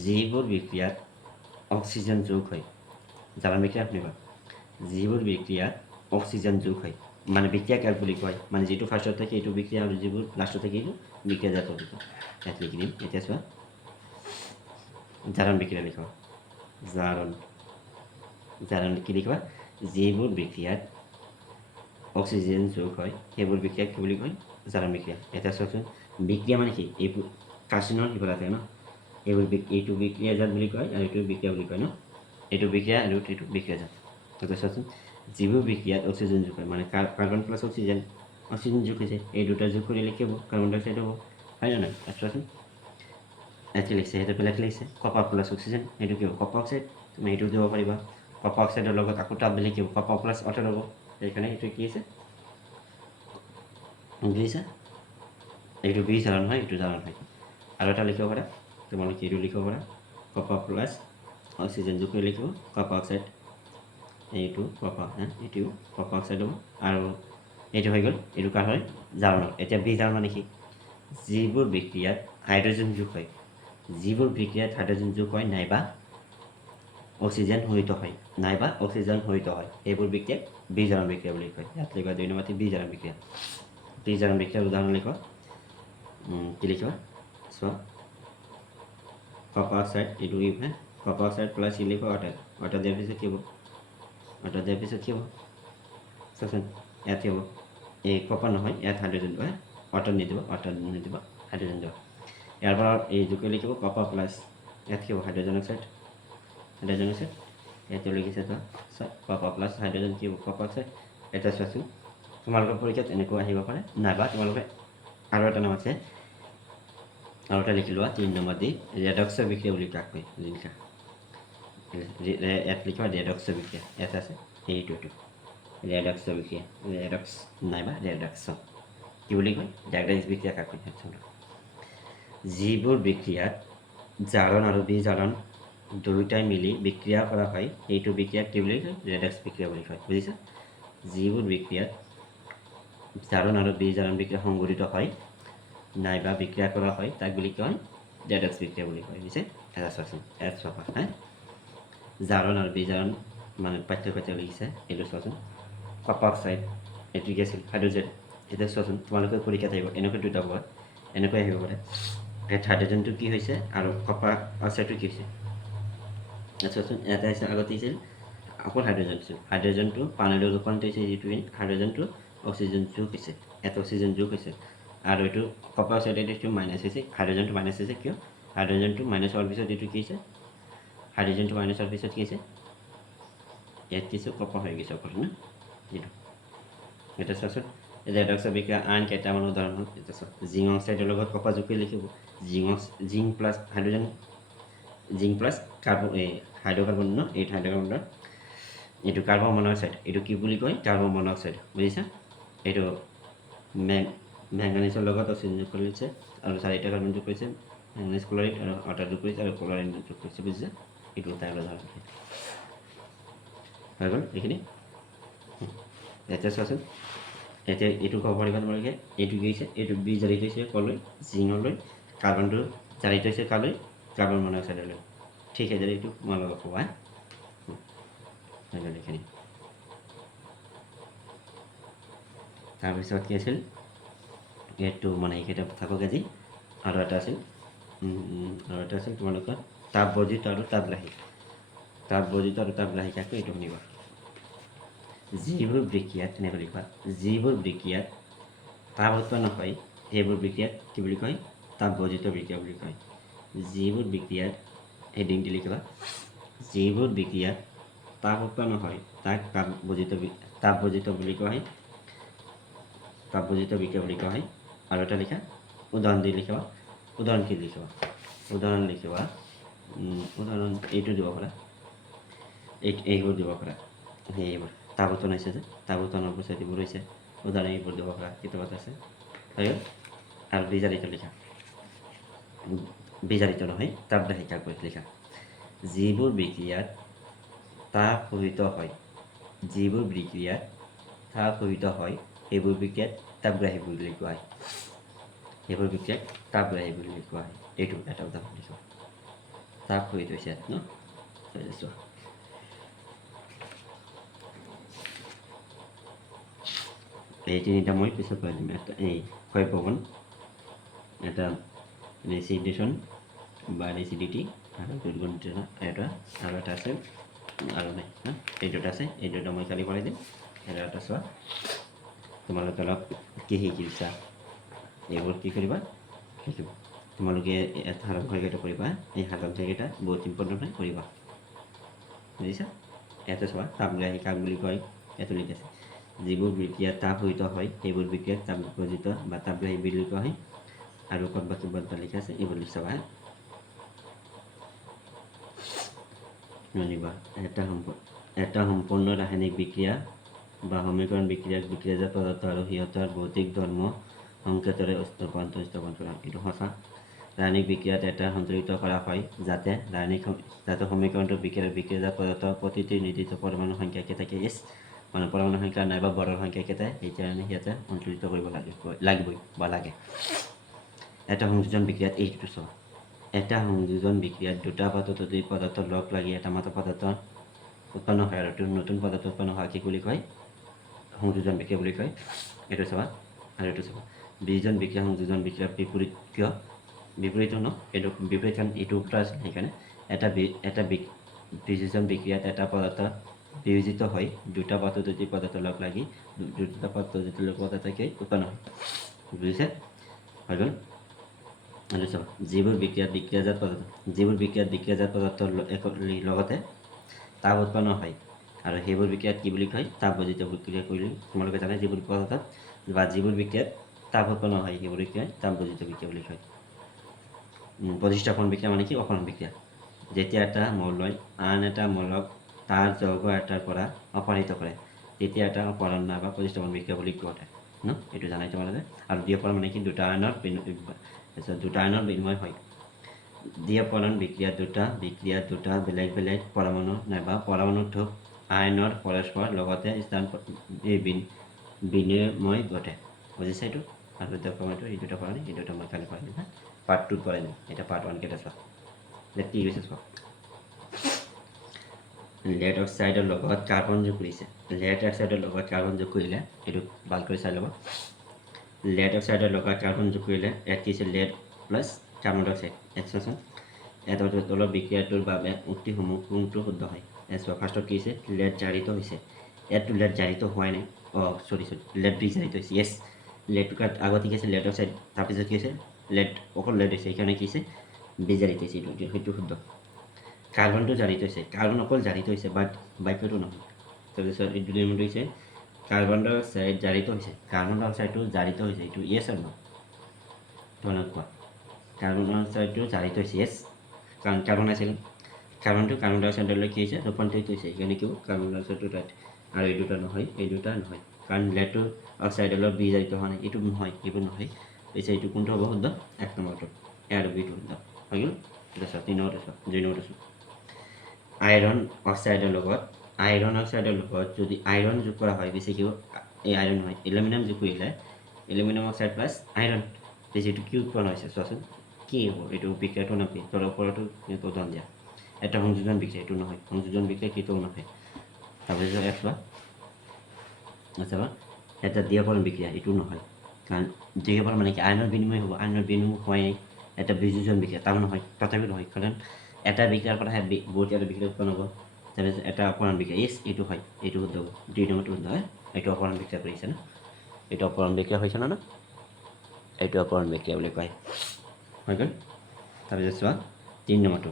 যিবোৰ বিক্ৰিয়াত অক্সিজেন যোগ হয়, জাৰণ বিক্ৰিয়া শুনিবা, যিবোৰ বিক্ৰিয়াত অক্সিজেন যোগ হয়, মানে বিক্ৰিয়া কাক বুলি কয়, মানে যেটো ফাৰ্স্টত থাকে এইটো বিক্ৰিয়া আৰু যিবোৰ লাষ্টত থাকে এইটো বিক্ৰিয়া জাত বুলি কয়। ইয়াত লিখি দিম। এতিয়া চোৱা, জাৰণ বিক্ৰিয়া লিখা, জাৰণ কি লিখবা, যিবোৰ বিক্ৰিয়াত অক্সিজেন যোগ হয় সেইবোৰ বিক্ৰিয়া কি বুলি কয়, জাৰণ বিক্ৰিয়া। এটা চোৱাচোন, বিক্ৰিয়া মানে কি, এইবোৰ কাৰ্চিনৰ সিফালে থাকে ন, এইবোৰ এইটো বিক্ৰিয়া জাত বুলি কয় আৰু এইটো বিক্ৰিয়া বুলি কয় ন, এইটো বিক্ৰিয়া আৰু এইটো বিক্ৰিয়া জাত। এতিয়া চোৱাচোন, যিবোৰ বিক্ৰিয়াত অক্সিজেন যোগ হয়, মানে কাৰ্বন প্লাস অক্সিজেন যোগ হৈছে, এই দুটা যোগ কৰিলে কি হ'ব, কাৰ্বন ডাই অক্সাইড হ'ব, হয় না নহয়। চোৱাচোন, ইয়াতে লিখিছে, সেইটো বেলেগ লিখিছে, কপাৰ প্লাছ অক্সিজেন, সেইটো কি হ'ব, কপাৰ অক্সাইড। তুমি এইটো দিব পাৰিবা, কপাৰ অক্সাইডৰ লগত আকৌ তাত বেলেগ কি হ'ব, কপাৰ প্লাছ ৱাটাৰ হ'ব। সেইকাৰণে এইটো কি আছে, বুজিছা, এইটো বিজাৰণ হয়, এইটো জাৰণ হয়। আৰু এটা লিখিব পাৰা, তোমালোকে এইটো লিখিব পাৰা, কপাৰ প্লাছ অক্সিজেন যোগ কৰি লিখিব, কপাৰ অক্সাইড, এইটো কপাৰ, এইটো কপাৰ অক্সাইড হ'ব। আৰু এইটো হৈ গ'ল, এইটো কাৰ হয়, জাৰণৰ। এতিয়া বিজাৰণ মানে কি, যিবোৰ বিক্ৰিয়াত হাইড্ৰজেন যোগ হয়, যিবোৰ বিক্ৰিয়াত হাইড্ৰোজেন যোগ হয় নাইবা অক্সিজেন হইত হয়, এইবোৰ বিক্ৰিয়াক বিজাৰণ বিক্ৰিয়া বুলি কয়। ইয়াত লিখা 2 নম্বৰতে বিজাৰণ বিক্ৰিয়া। বিজাৰণ বিক্ৰিয়াৰ উদাহৰণ লিখা, কি লিখিবা চোৱা, কপাৰ অক্সাইড, এইটো কপাৰ অক্সাইড প্লাছ কি লিখা, ৱাটাৰ দিয়াৰ পিছত কি হ'ব, চোৱাচোন, ইয়াত কি হ'ব, এই কপাৰ নহয়, ইয়াত হাইড্ৰজেন দিব, ৱাটাৰ নিদিব, হাইড্ৰজেন দিব। ইয়াৰ পৰা এই যোগ কৰি লিখিব, কপাৰ প্লাছ, ইয়াত কি হ'ব, হাইড্ৰজেন অক্সাইড, ইয়াতে লিখিছে তো, কপাৰ প্লাছ হাইড্ৰজেন কি হ'ব, কপাৰ অক্সাইড। এটা চোৱাচোন, তোমালোকৰ পৰীক্ষাত এনেকুৱা আহিব পাৰে, নাইবা তোমালোকে আৰু এটা নাম আছে, আৰু এটা লিখি লোৱা 3 নম্বৰ দি, ৰেডক্সৰ বিক্ৰিয়া বুলি কাক কয়, লিখা, ইয়াত লিখিবা ৰেডক্সৰ বিক্ৰিয়া, ইয়াত আছে এইটো ৰেডক্সৰ বিক্ৰিয়া, ৰেডক্স নাইবা ৰেডক্স কি বুলি কয়, ৰেডক্স বিক্ৰিয়া কাক কয়। যিবোৰ বিক্ৰিয়াত জাৰণ আৰু বিজাৰণ দুয়োটাই মিলি বিক্ৰিয়া কৰা হয়, এইটো বিক্ৰিয়াক কি বুলি কয়, ৰেডক্স বিক্ৰিয়া বুলি কয়। বুজিছা, যিবোৰ বিক্ৰিয়াত জাৰণ আৰু বিজাৰণ বিক্ৰিয়া সংঘটিত হয় নাইবা বিক্ৰিয়া কৰা হয়, তাক বুলি কয় ৰেডক্স বিক্ৰিয়া বুলি কয়। বুজিছে, এটা চোৱাচোন, ইয়াত চোৱা, জাৰণ আৰু বিজাৰণ মানে পাৰ্থক্য লিখিছে, এইটো চোৱাচোন, কপাৰ অক্সাইড, এইটো কি আছিল, হাইড্ৰজেন। এতিয়া চোৱাচোন, তোমালোকে পৰীক্ষাত আহিব, এনেকৈ দুটা হ'ব, এনেকৈ আহিব পাৰে, ইয়াত হাইড্ৰজেনটো কি হৈছে আৰু কপাৰ অক্সাইডটো কি হৈছে। চোৱাচোন, এটা হৈছে আগতে আছিল অকল হাইড্ৰজেন আছিল, হাইড্ৰজেনটো পানীলৈ ৰূপান্তৰিত হৈছে, যিটো হাইড্ৰজেনটো অক্সিজেন যোগ হৈছে, ইয়াত অক্সিজেন যোগ হৈছে, আৰু এইটো কপাৰ অক্সাইডত এইটো মাইনাছ হৈছে, হাইড্ৰজেনটো মাইনাছ হৈছে, কিয়, হাইড্ৰজেনটো মাইনাছ হোৱাৰ পিছত এইটো কি হৈছে, হাইড্ৰজেনটো মাইনাছ হোৱাৰ পিছত কি হৈছে, ইয়াত কি হৈছে, কপাৰ হৈ গৈছে অকল, এইটো। এটা চোৱাচোন, ৰেডক্সৰ বিক্ৰিয়া আন কেইটামান উদাহৰণ হ'ল, এটা চোৱা, জিংক অক্সাইডৰ লগত কপাৰ যোগ কৰি লিখিব, zinc plus hydrogen, zinc plus carbon, এই হাইড্ৰকাৰ্বন ন, এই হাইড্ৰকাৰ্বনৰ এইটো কাৰ্বন মনক্সাইড, এইটো কি বুলি কয়, কাৰ্বন মনক্সাইড। বুজিছা, এইটো মেংগানিজৰ লগত অক্সিজেন যোগ কৰি লিখিছে, আৰু 4টা কাৰ্বন যোগ কৰিছে মেংগানিজ ক্লৰাইড আৰু আটা যোগ কৰিছে আৰু ক্লৰাইড যোগ কৰিছে বুজিছে এইটো তাৰ উদাহৰণ হৈ গ'ল এইখিনি এতিয়া চোৱাচোন এতিয়া এইটো ক'ব পাৰিবা তোমালোকে এইটো কি হৈছে এইটো বি জাৰি থৈছে কলৈ জিঙলৈ কাৰ্বনটো জাৰি থৈছে কালৈ কাৰ্বন মনক্সাইডলৈ ঠিক সেইদৰে এইটো তোমালোকক ক'বা হৈ গ'ল এইখিনি তাৰপিছত কি আছিল এইটো মানে এইকেইটা থাকক আজি আৰু এটা আছিল তোমালোকৰ তাপ বৰ্জিত আৰু তাপগ্ৰাহী কাকো এইটো শুনিবা যিবোৰ বিক্ৰিয়াত এনেকৈ লিখা যিবোৰ বিক্ৰিয়াত তাপ উৎপন্ন হয় সেইবোৰ বিক্ৰিয়াত কি বুলি কয় তাপ বৰ্জিত বিক্ৰিয়া বুলি কয় যিবোৰ বিক্ৰিয়াত হেডিং দি লিখিবা যিবোৰ বিক্ৰিয়াত তাপ উৎপন্ন হয় তাক তাপ বৰ্জিত বুলি কোৱা হয় তাপ বৰ্জিত বিক্ৰিয়া বুলি কোৱা হয় আৰু এটা লিখা উদাহৰণ দি লিখিবা উদাহৰণ কি লিখিবা উদাহৰণ লিখিবা উদাহৰণ এইটো দিব পাৰা এইবোৰ দিব পাৰা সেইবোৰ তাপ উৎপন্ন হৈছে যে তাপ উৎপন্নৰ প্ৰস্তুতিবোৰ হৈছে উদাহৰণ এইবোৰ দিব পাৰা কেতিয়াবা আছে হৈ গ'ল আৰু বিজাৰিত লিখা বিজাৰিত নহয় তাপগ্ৰাহী কাক লিখা যিবোৰ বিক্ৰিয়াত তাপ শোষিত হয় যিবোৰ বিক্ৰিয়াত তাপ শোষিত হয় সেইবোৰ বিক্ৰিয়াত তাপগ্ৰাহী বুলি কোৱা হয় সেইবোৰ বিক্ৰিয়াক তাপগ্ৰাহী বুলি কোৱা হয় এইটো এটা উদাহৰণ লিখিবা তাপ শোষিত হৈছে ন চোৱা এই তিনিটা মই পিছত কৈ দিম এটা এই ক্ষয়পৱন এটা ৰেচিডেশ্যন বা ৰেচিডিটি আৰু দুৰ্গন্ধ এটা আৰু এটা আছে আৰু নাই এই দুটা আছে এই দুটা মই কালি কৰাই দিম এটা এটা চোৱা তোমালোকে অলপ কি শিকিছা এইবোৰ কি কৰিবা শিকিব তোমালোকে সাধাৰণ সংখ্যাকেইটা কৰিবা এই সাধাৰণ সংখ্যাকেইটা বহুত ইম্পৰ্টেণ্ট হয় কৰিবা বুজিছা ইয়াতে চোৱা তাপগ্ৰাহী কাক বুলি কয় ইয়াতো লিখিছে যিবোৰ বিক্ৰিয়াত তাপ শোষিত হয় সেইবোৰ বিক্ৰিয়াত তাপ বৰ্জিত বা তাপগ্ৰাহী বুলি কোৱা হয় আৰু ক'ৰবাত লিখা আছে এইবোৰ চাবা জানিবা এটা সম্পূৰ্ণ ৰাসায়নিক বিক্ৰিয়া বা সমীকৰণ বিক্ৰিয়াজাত পদাৰ্থ আৰু সিহঁতৰ ভৌতিক ধৰ্ম সংকেতৰে ৰূপান্তৰ স্থাপন কৰা এইটো সঁচা ৰাসায়নিক বিক্ৰিয়াত এটা সঞ্চালিত কৰা হয় যাতে সমীকৰণটো বিক্ৰিয়াজাত পদাৰ্থ প্ৰতিটি নিৰ্দিষ্ট পৰমাণু সংখ্যা কেইটাকে মানে পৰমাণু সংখ্যা নাইবা বৰৰ সংখ্যা কেইটাই সেইকাৰণে সিহঁতে সঞ্চালিত কৰিব লাগিবই বা লাগে এটা সংযোজন বিক্ৰিয়াত এইটো চোৱা এটা সংযোজন বিক্ৰিয়াত দুটা বা ততোধিক পদাৰ্থ লগ লাগি এটা মাত্ৰ পদাৰ্থ উৎপন্ন হয় আৰু নতুন পদাৰ্থ উৎপন্ন হোৱা কি বুলি কয় সংযোজন বিক্ৰিয়া বুলি কয় এইটো চাবা আৰু এইটো চাবা বিয়োজন বিক্ৰিয়া সংযোজন বিক্ৰিয়াৰ বিপৰীত কিয় বিপৰীত ন এইটো বিপৰীত কাৰণ এইটো উত্তৰ আছে সেইকাৰণে এটা বিয়োজন বিক্ৰিয়াত এটা পদাৰ্থ বিয়োজিত হয় দুটা বা ততোধিক পদাৰ্থ লগ লাগি দুটা বা ততোধিক পদাৰ্থকে উৎপন্ন হয় বুজিছে হৈ গ'ল আৰু চাবা যিবোৰ বিক্ৰিয়াজাত পদাৰ্থ লগতে তাপ উৎপন্ন হয় আৰু সেইবোৰ বিক্ৰিয়াত কি বুলি কয় তাপ বৰ্জিত বিক্ৰিয়া কৰিলে তোমালোকে জানে যিবোৰ পদাৰ্থ বা যিবোৰ বিক্ৰিয়াত তাপ উৎপন্ন হয় সেইবোৰ বিক্ৰিয়াই তাপ বৰ্জিত বিক্ৰিয়া বুলি কয় প্ৰতিষ্ঠাপন বিক্ৰিয়া মানে কি অপহৰণ বিক্ৰিয়া যেতিয়া এটা মৌলই আন এটা মৌলক তাৰ যৌগ এটাৰ পৰা অপহৃত কৰে তেতিয়া এটা অপহৰণ বা প্ৰতিষ্ঠাপন বিক্ৰিয়া বুলি কোৱা হয় ন এইটো জানাই তোমালোকে আৰু দ্বিঅপহৰণ মানে কি দুটা আইনৰ বিনিময় হয় দ্বিঅপহৰণ বিক্ৰিয়াত দুটা বেলেগ বেলেগ পৰমাণু নাইবা পৰমাণু থোক আইনৰ পৰস্পৰ লগতে স্থান বিনিময় ঘটে বুজিছে এইটো আৰু দ্বিঅপহৰণটো এই দুটা কৰা নাই এই দুটা মই কালি কৰাই দিম পাৰ্ট 2 কৰাই দিম এটা পাৰ্ট 1 কেইটা চোৱা কি কৈছে চোৱা লেড অক্সাইডৰ লগত কাৰ্বন যোগ কৰিছে লেড অক্সাইডৰ লগত কাৰ্বন যোগ কৰিলে এইটো ভালকৈ চাই ল'বা লেড অক্সাইডৰ লগত কাৰ্বন যোগ কৰিলে ইয়াত কি আছে লেড প্লাছ কাৰ্বন ডাই অক্সাইড চোৱাচোন এটা তলৰ বিক্ৰিয়াটোৰ বাবে উক্তিসমূহ কোনটো শুদ্ধ হয় চোৱা ফাৰ্ষ্টত কি হৈছে লেড জাৰিত হৈছে ইয়াততো লেড জাৰিত হোৱাই নাই চৰি লেড বিজাৰিত হৈছে য়েছ লেডটো আগতে কি আছে লেড অক্সাইড তাৰপিছত কি আছে লেড অকল লেড হৈছে সেইকাৰণে কি হৈছে বিজাৰিত হৈছে সেইটো শুদ্ধ কাৰ্বনটো জাৰিত হৈছে কাৰ্বন অকল জাৰিত হৈছে বাট বাক্যটো নহয় তাৰপিছত এইটো নম্বৰটো হৈছে কাৰ্বন ডাই অক্সাইড জাৰিত হৈছে কাৰ্বন ডাই অক্সাইডটো জাৰিত হৈছে এইটো য়েছ আৰু ন তোমালোক কোৱা কাৰ্বন ডাই অক্সাইডটো জাৰিত হৈছে য়েছ কাৰণ কাৰ্বন আছিল কাৰ্বনটো কাৰ্বন ডাই অক্সাইডলৈ কি হৈছে ৰূপান্তৰিত হৈছে সেইকাৰণে কিয় কাৰ্বন ডাই অক্সাইডটো তাত আৰু এই দুটা নহয় কাৰণ লেডটো অক্সাইডৰ লগত বিজাৰিত হোৱা নাই এইটো নহয় এইবোৰ নহয় পিছে এইটো কোনটো হ'ব শুদ্ধ 1 নম্বৰটো এ আৰু বিটো শুদ্ধ হৈ গ'ল ঠিক আছে 3 নম্বৰটো চোৱা 2 নম্বৰটো চোৱা আইৰণ অক্সাইডৰ লগত যদি আইৰণ যোগ কৰা হয় বেছি কি এই আইৰণ হয় এলুমিনিয়াম যোগ কৰিলে এলুমিনিয়াম অক্সাইড প্লাছ আইৰণ যিটো কি উৎপন্ন হৈছে চোৱাচোন কি হ'ব এইটো বিক্ৰিয়াটো নাপাই তাৰ ওপৰতো উদাহৰণ দিয়া এটা সংযোজন বিক্ৰিয়া এইটো নহয় সংযোজন বিক্ৰিয়া কেতিয়াও নহয় তাৰপিছত এটা আচ্ছা এটা দ্বিকৰণ বিক্রিয়া এটু নহয় কারণ দ্বিকরণ মানে কি আয়নের বিনিময় হবো আয়নের বিনিময় হয় এটা বিযোজন বিক্রিয়া তার নহয় তথাপি নহয় কারণ এটা বিক্রিয়ার কথা বহুত এটা বিক্রিয়া উৎপন্ন হব তাৰপিছত এটা অপৰণ বিক্ৰিয়া ইয়েস এইটো হয় এইটো শুদ্ধ হ'ব 2 নম্বৰটো শুদ্ধ হয় এইটো অপৰণ বিক্ৰিয়া কৰিছে না এইটো অপৰণ বিক্ৰিয়া হৈছে না এইটো অপৰণ বিক্ৰিয়া বুলি কয় হৈ গ'ল তাৰপিছত চোৱা 3 নম্বৰটো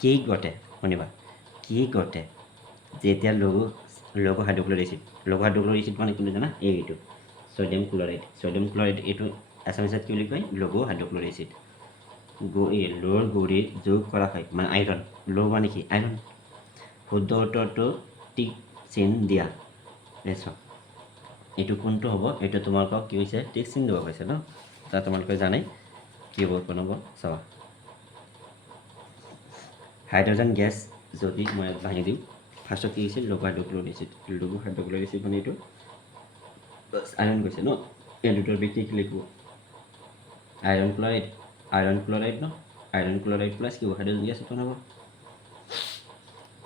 কি ঘটে শুনিবা কি ঘটে যেতিয়া লঘু হাইড্রোক্লোরিক এসিড মানে কোনটো জানা এইটো সোডিয়াম ক্লোরাইড এইটো এছামিছত কি বুলি কয় লঘু হাইড্রোক্লোরিক এসিড লোৰ গুড়ি যোগ কৰা হয় মানে আইৰণ লো মানে কি আইৰণ শুদ্ধ উত্তৰটো টিক চিন দিয়া নিশ্চয় এইটো কোনটো হ'ব এইটো তোমালোকক কি হৈছে টিক চিন দিব কৈছে ন তা তোমালোকে জানে কি হ'ব কোন হ'ব চাবা হাইড্রোজেন গ্যাস যদি মই ভাঙি দিওঁ ফাৰ্ষ্টত কি হৈছে লঘু হাইড্রোক্লোরিক এসিড মানে এইটো আয়রন গৈছে ন এই দুটোর বিক্রিয়া কি লিখব আয়রন ক্লোরাইড ন আয়রন ক্লোরাইড প্লাস কি হাইড্রোজেন গ্যাস উৎপন্ন হ'ব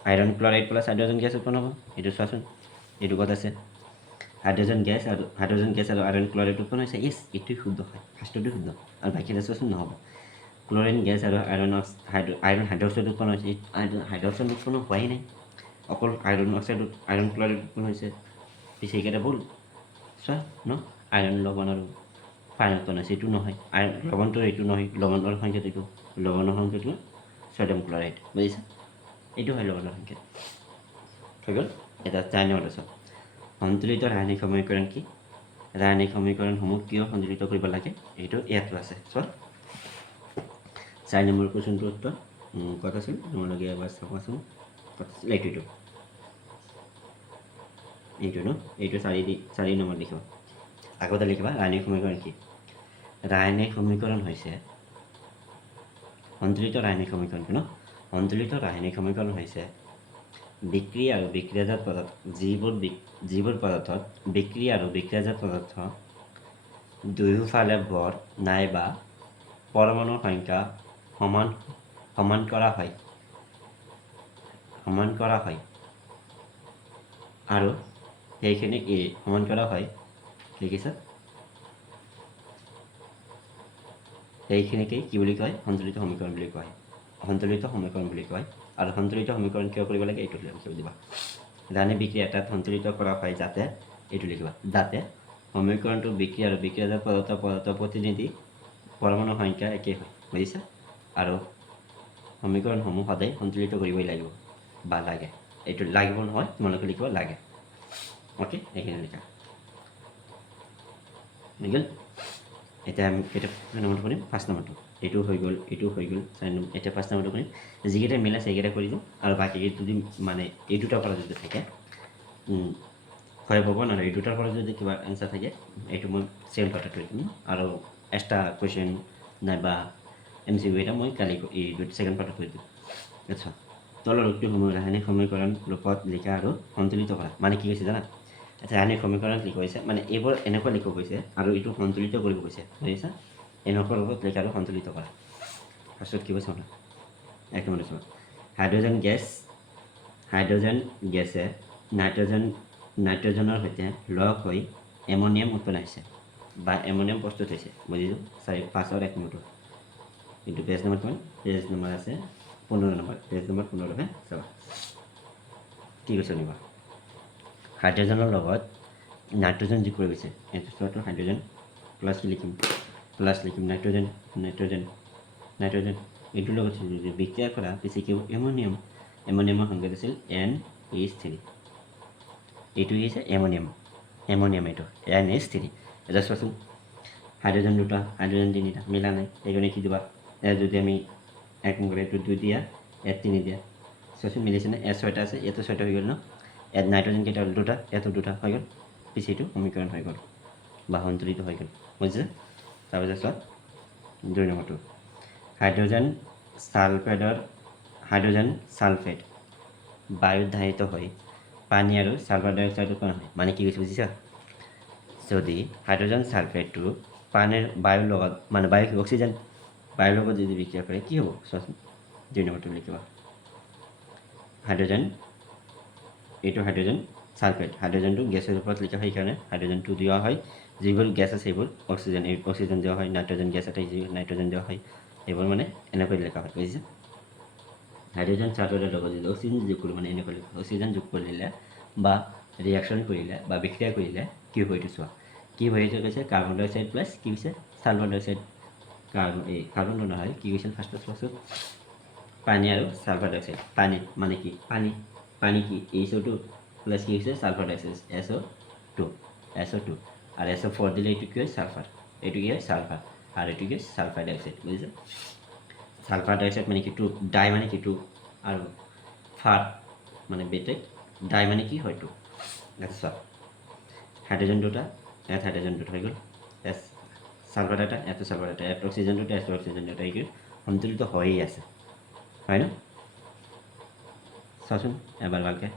iron chloride plus hydrogen gas উৎপন্ন হ'ব এইটো চোৱাচোন এইটো ক'ত আছে হাইড্ৰোজেন গ্যাস আৰু আয়ৰন ক্লোৰাইড উৎপন্ন হৈছে ইয়েস এইটোই শুদ্ধ হয় ফাৰ্ষ্টটো শুদ্ধ আৰু বাকীটা চোৱাচোন নহ'ব ক্লোৰিন গ্যাস আৰু আয়ৰন হাইড্ৰক্সাইড উৎপন্ন হৈছে হাইড্ৰক্সাইড উৎপন্ন হোৱাই নাই অকল আয়ৰন ক্লোৰাইড উৎপন্ন হৈছে পিছে এইকেইটা ভুল চোৱা ন আইৰণ লৱণ আৰু পানী উৎপন্ন হৈছে এইটো নহয় লৱণটো এইটো নহয় লৱণৰ সংখ্যাটো এইটো লৱণৰ সংখ্যাটো সোডিয়াম ক্লোৰাইড বুজিছা এইটো হয় লৱণৰ সংখ্যা হৈ গ'ল এটা 4 নম্বৰ আছে সন্তুলিত ৰাসায়নিক সমীকৰণ কি ৰাসায়নিক সমীকৰণসমূহ কিয় সন্তুলিত কৰিব লাগে এইটো ইয়াতো আছে চোৱা 4 নম্বৰ কুৱেশ্যনটোৰ উত্তৰ ক'ত আছিল তোমালোকে এবাৰ চাবাচোন ক'ত আছিল এইটো ন এইটো 4 নম্বৰ লিখিবা আগতে লিখিবা ৰাসায়নিক সমীকৰণ কি ৰাসায়নিক সমীকৰণ হৈছে সন্তুলিত ৰাসায়নিক সমীকৰণটো ন সন্তুলিত ৰাসায়নিক সমীকৰণ হৈছে বিক্ৰিয়া আৰু বিক্ৰিয়াজাত পদাৰ্থ যিবোৰ পদাৰ্থত বিক্ৰিয়া আৰু বিক্ৰিয়াজাত পদাৰ্থ দুয়োফালে ভৰ নাইবা পৰমাণুৰ সংখ্যা সমান কৰা হয় আৰু সেইখিনি সমান কৰা হয় লিখিছা সেইখিনিকে কি বুলি কয় সন্তুলিত সমীকৰণ বুলি কয় আৰু সন্তুলিত সমীকৰণ কিয় কৰিব লাগে এইটো লিখি দিবা ৰাসায়নিক বিক্ৰিয়া এটাত সন্তুলিত কৰা হয় যাতে এইটো লিখিবা যাতে সমীকৰণটো বিক্ৰিয়া আৰু বিক্ৰিয়াজাত পদাৰ্থ প্ৰতিনিধি পৰমাণুৰ সংখ্যা একেই হয় বুজিছা আৰু সমীকৰণসমূহ সদায় সন্তুলিত কৰিবই লাগিব বা লাগে এইটো লাগিব নহয় তোমালোকে লিখিব লাগে ওকে এইখিনি লিখা নিগল এতিয়া আমি এটা নম্বৰটো কৰিম 5 নম্বৰটো এইটো হৈ গ'ল 4 নম্বৰ এতিয়া 5 নম্বৰটো কৰিম যিকেইটা মিল আছে সেইকেইটা কৰি দিম আৰু বাকী যদি মানে এই দুটাৰ পৰা যদি থাকে হয় পাব না এই দুটাৰ পৰা যদি কিবা এনসাৰ থাকে এইটো মই ছেকেণ্ড পাৰ্টত কৰি দিম আৰু এক্সট্ৰা কুৱেশ্যন নাইবা MCQ এটা মই কালি এই ছেকেণ্ড পাৰ্টত কৰি দিম আচ্ছা তলৰ উক্তিসমূহ ৰাসায়নিক সমীকৰণ ৰূপত লিখা আৰু সন্তুলিত কৰা মানে কি কৈছে জানা ৰাসায়নিক সমীকৰণ লিখা হৈছে মানে এইবোৰ এনেকুৱা লিখিব কৈছে আৰু এইটো সন্তুলিত কৰিব কৈছে বুজিছা এনেকুৱা ৰূপত লিখা আৰু সন্তুলিত কৰা ফাৰ্ষ্টত কি কৈছে মানে এক নম্বৰ চোৱা হাইড্ৰোজেন গেছে নাইট্ৰজেনৰ সৈতে লগ হৈ এমনিয়াম উৎপন্ন হৈছে বা এমনিয়াম প্ৰস্তুত হৈছে বুজিছোঁ 5ৰ 1 নম্বৰটো কিন্তু পেজ নম্বৰ কিমান পেজ নম্বৰ আছে 15 নম্বৰ পেজ নম্বৰ 15 চাবা কি কৈছে নিবা হাইড্ৰোজেনৰ লগত নাইট্ৰজেন যোগ কৰি গৈছে এইটো চোৱাটো হাইড্ৰোজেন প্লাছ লিখিম নাইট্ৰজেন এইটোৰ লগত বিক্ৰিয়া কৰা পিছে কি এমনিয়ামৰ সংকেত আছিল NH3 এইটো হৈছে এমনিয়াম এইটো NH3 এটা চোৱাচোন হাইড্ৰোজেন দুটা হাইড্ৰোজেন তিনিটা মিলা নাই সেইকাৰণে কি দিবা যদি আমি 1 নম্বৰ এইটো 2 দিয়া 3 দিয়া চোৱাচোন মিলিছে নে 6টা আছে ইয়াতো 6টা হৈ গ'ল ন নাইট্ৰজেন কেইটা দুটা হৈ গ'ল পিছে এইটো সমীকৰণ হৈ গ'ল বা সন্তুলিত হৈ গ'ল বুজিছে তাৰপিছত 2 নম্বৰটো হাইড্ৰজেন সালফেট বায়ুত ধাৰিত হৈ পানী আৰু ছালফাৰ ডাই অক্সাইড উৎপন্ন হয় মানে কি কৈছে বুজিছা যদি হাইড্ৰজেন ছালফেটটো পানীৰ বায়ুৰ লগত মানে বায়ু অক্সিজেন বায়ুৰ লগত যদি বিক্ৰিয়া কৰে কি হ'ব চোৱাচোন 2 নম্বৰটো লিখিবা এইটো হাইড্ৰজেন ছালফেট হাইড্ৰজেনটো গেছৰ ওপৰত লিখা হয় সেইকাৰণে হাইড্ৰজেনটো দিয়া হয় যিবোৰ গেছ আছে সেইবোৰ অক্সিজেন দিয়া হয় নাইট্ৰজেন গেছ এটা নাইট্ৰজেন দিয়া হয় এইবোৰ মানে এনেকৈ লিখা হয় বুজিছা হাইড্ৰজেন ছালফেটৰ লগত যদি অক্সিজেন যোগ কৰোঁ মানে এনেকৈ অক্সিজেন যোগ কৰিলে বা ৰিয়েকশ্যন কৰিলে বা বিক্ৰিয়া কৰিলে কি হ'ব এইটো চোৱা কি হয় এইটো কৈছে কাৰ্বন ডাই অক্সাইড প্লাছ কি হৈছে ছালফাৰ ডাই অক্সাইড কাৰ্বনটো নহয় কি কৈছিল ফাৰ্ষ্টত চোৱাচোন পানী আৰু ছালফাৰ ডাই অক্সাইড পানী মানে কি পানী কি HO2 প্লাছ কি হৈছে ছালফাৰ ডাই অক্সাইড SO2 আর SO4 দিলে এইটো কি হয় সালফার এইটো কি হয় সালফার আর এইটো কি সালফার ডাই অক্সাইড বুঝছো সালফার ডাই অক্সাইড মানে কি টু ডাই মানে কি টু আর ফার মানে বেটে ডাই মানে কি হয় টু আচ্ছা হাইড্রোজেন দুটা এত হাইড্রোজেন দুটা হয়ে গেল এস সালফার ডাটা এত সালফার ডাটা এত অক্সিজেন দুটা এত অক্সিজেন দুটা এই সন্তুলিত হয়েই আছে হয় না চাচোন এবার ভালকে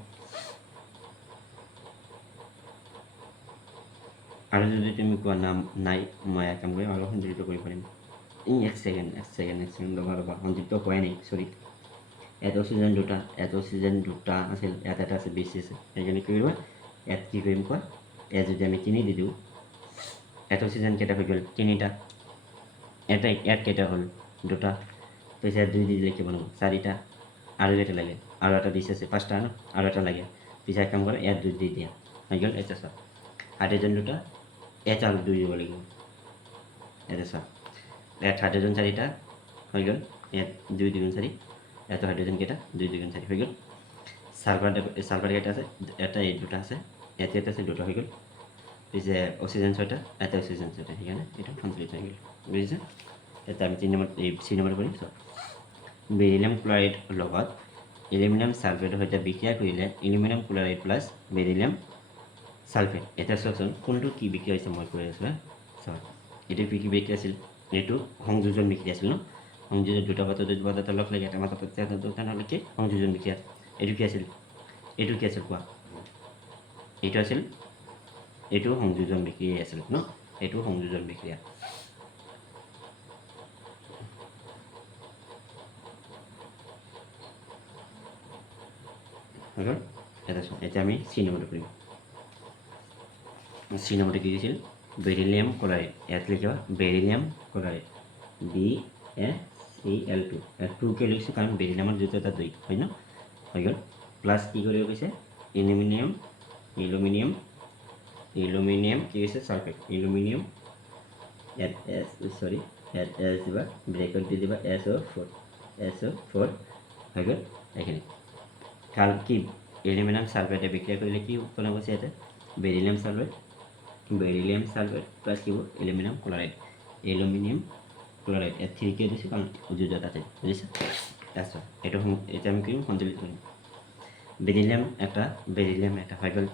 আৰু যদি তুমি কোৱা নাম নাই মই কাম কৰিম অলপ সন্তুলিত কৰিব পাৰিম এক ছেকেণ্ড ৰ'বা সন্তুলিত হোৱাই নাই চৰি এট অক্সিজেন দুটা আছিল ইয়াত এটা আছে বেছি আছে সেইকাৰণে কি কৰিবা ইয়াত কি কৰিম কোৱা ইয়াত যদি আমি 3 দি দিওঁ এট অক্সিজেন কেইটা হৈ গ'ল 3টা ইয়াত কেইটা হ'ল 2টা পিছে 2 দি দিলে কি বনাব 4টা আৰু কেইটা লাগে আৰু এটা বেছি আছে 5টা ন আৰু এটা লাগে পিছে কাম কৰা ইয়াত 2 দি দিয়া হৈ গ'ল এটা চোৱা হাইড্ৰজেন দুটা এটা আৰু 2 দিব লাগিব এটা চোৱা ইয়াত হাইড্ৰজেন 4টা হৈ গ'ল ইয়াত 2 2 4 এত হাইড্রোজেন কেটা 2 2 4 হয়ে গেল সালফার কেটা আছে এটা এই দুটো আছে এত এটা আছে দুটো হয়ে গেল এই যে অক্সিজেন 6টা এত অক্সিজেন 6টা ঠিক আছে এটা কমপ্লিট হয়ে গেল বুঝছেন এটা আমি 3 নম্বর এই সি নম্বর করি সব বেরিলিয়াম ক্লোরাইড লগত এলুমিনিয়াম সালফেট হইতে বিক্রিয়া করিলে aluminium chloride plus beryllium sulphate এটা সবসন কোনটো কি বিক্রিয়া হইছে মই কৈ আছো সব এটা কি বিক্রিয়া আছিল এটো সংযোজন বিক্রিয়া আছিল ন সংযোজন দুটা পদাৰ্থ লগ লাগি এটা মাত্ৰ দুটা নহ'লে সংযোজন বিক্ৰিয়া এইটো কি আছিল কোৱা এইটো আছিল এইটো সংযোজন বিক্ৰিয়া আছিল ন এইটো সংযোজন বিক্ৰিয়া হ'ল এতিয়া আমি চি নম্বৰটো কৰিম চি নম্বৰটো কি দিছিল বেৰিলিয়াম ক্লোৰাইড ইয়াত লিখিবা বেৰিলিয়াম ক্লোৰাইড BaCl2 2 কে লিখিছোঁ কাৰণ বেৰিলিয়ামৰ যিটো এটা 2 হয় ন হৈ গ'ল প্লাছ কি কৰিব কৈছে এলুমিনিয়াম কি কৈছে সালফেট এলুমিনিয়াম এট এছ দিবা ব্ৰেকেট দি দিবা SO4 হৈ গ'ল এইখিনি কাল কি এলুমিনিয়াম সালফেটে বিক্ৰিয়া কৰিলে কি উৎপন্ন কৰিছে ইয়াতে বেৰিলিয়াম সালফেট প্লাছ কি হ'ব এলুমিনিয়াম ক্লোৰাইড ক্লোরাইড এর 3 কে দিছি কারণ উজ্জ্বলতা তাতে বুঝেছ আচ্ছা এটা আমি কি সন্তুলিত করি বেরিলিয়াম একটা হয়ে গেল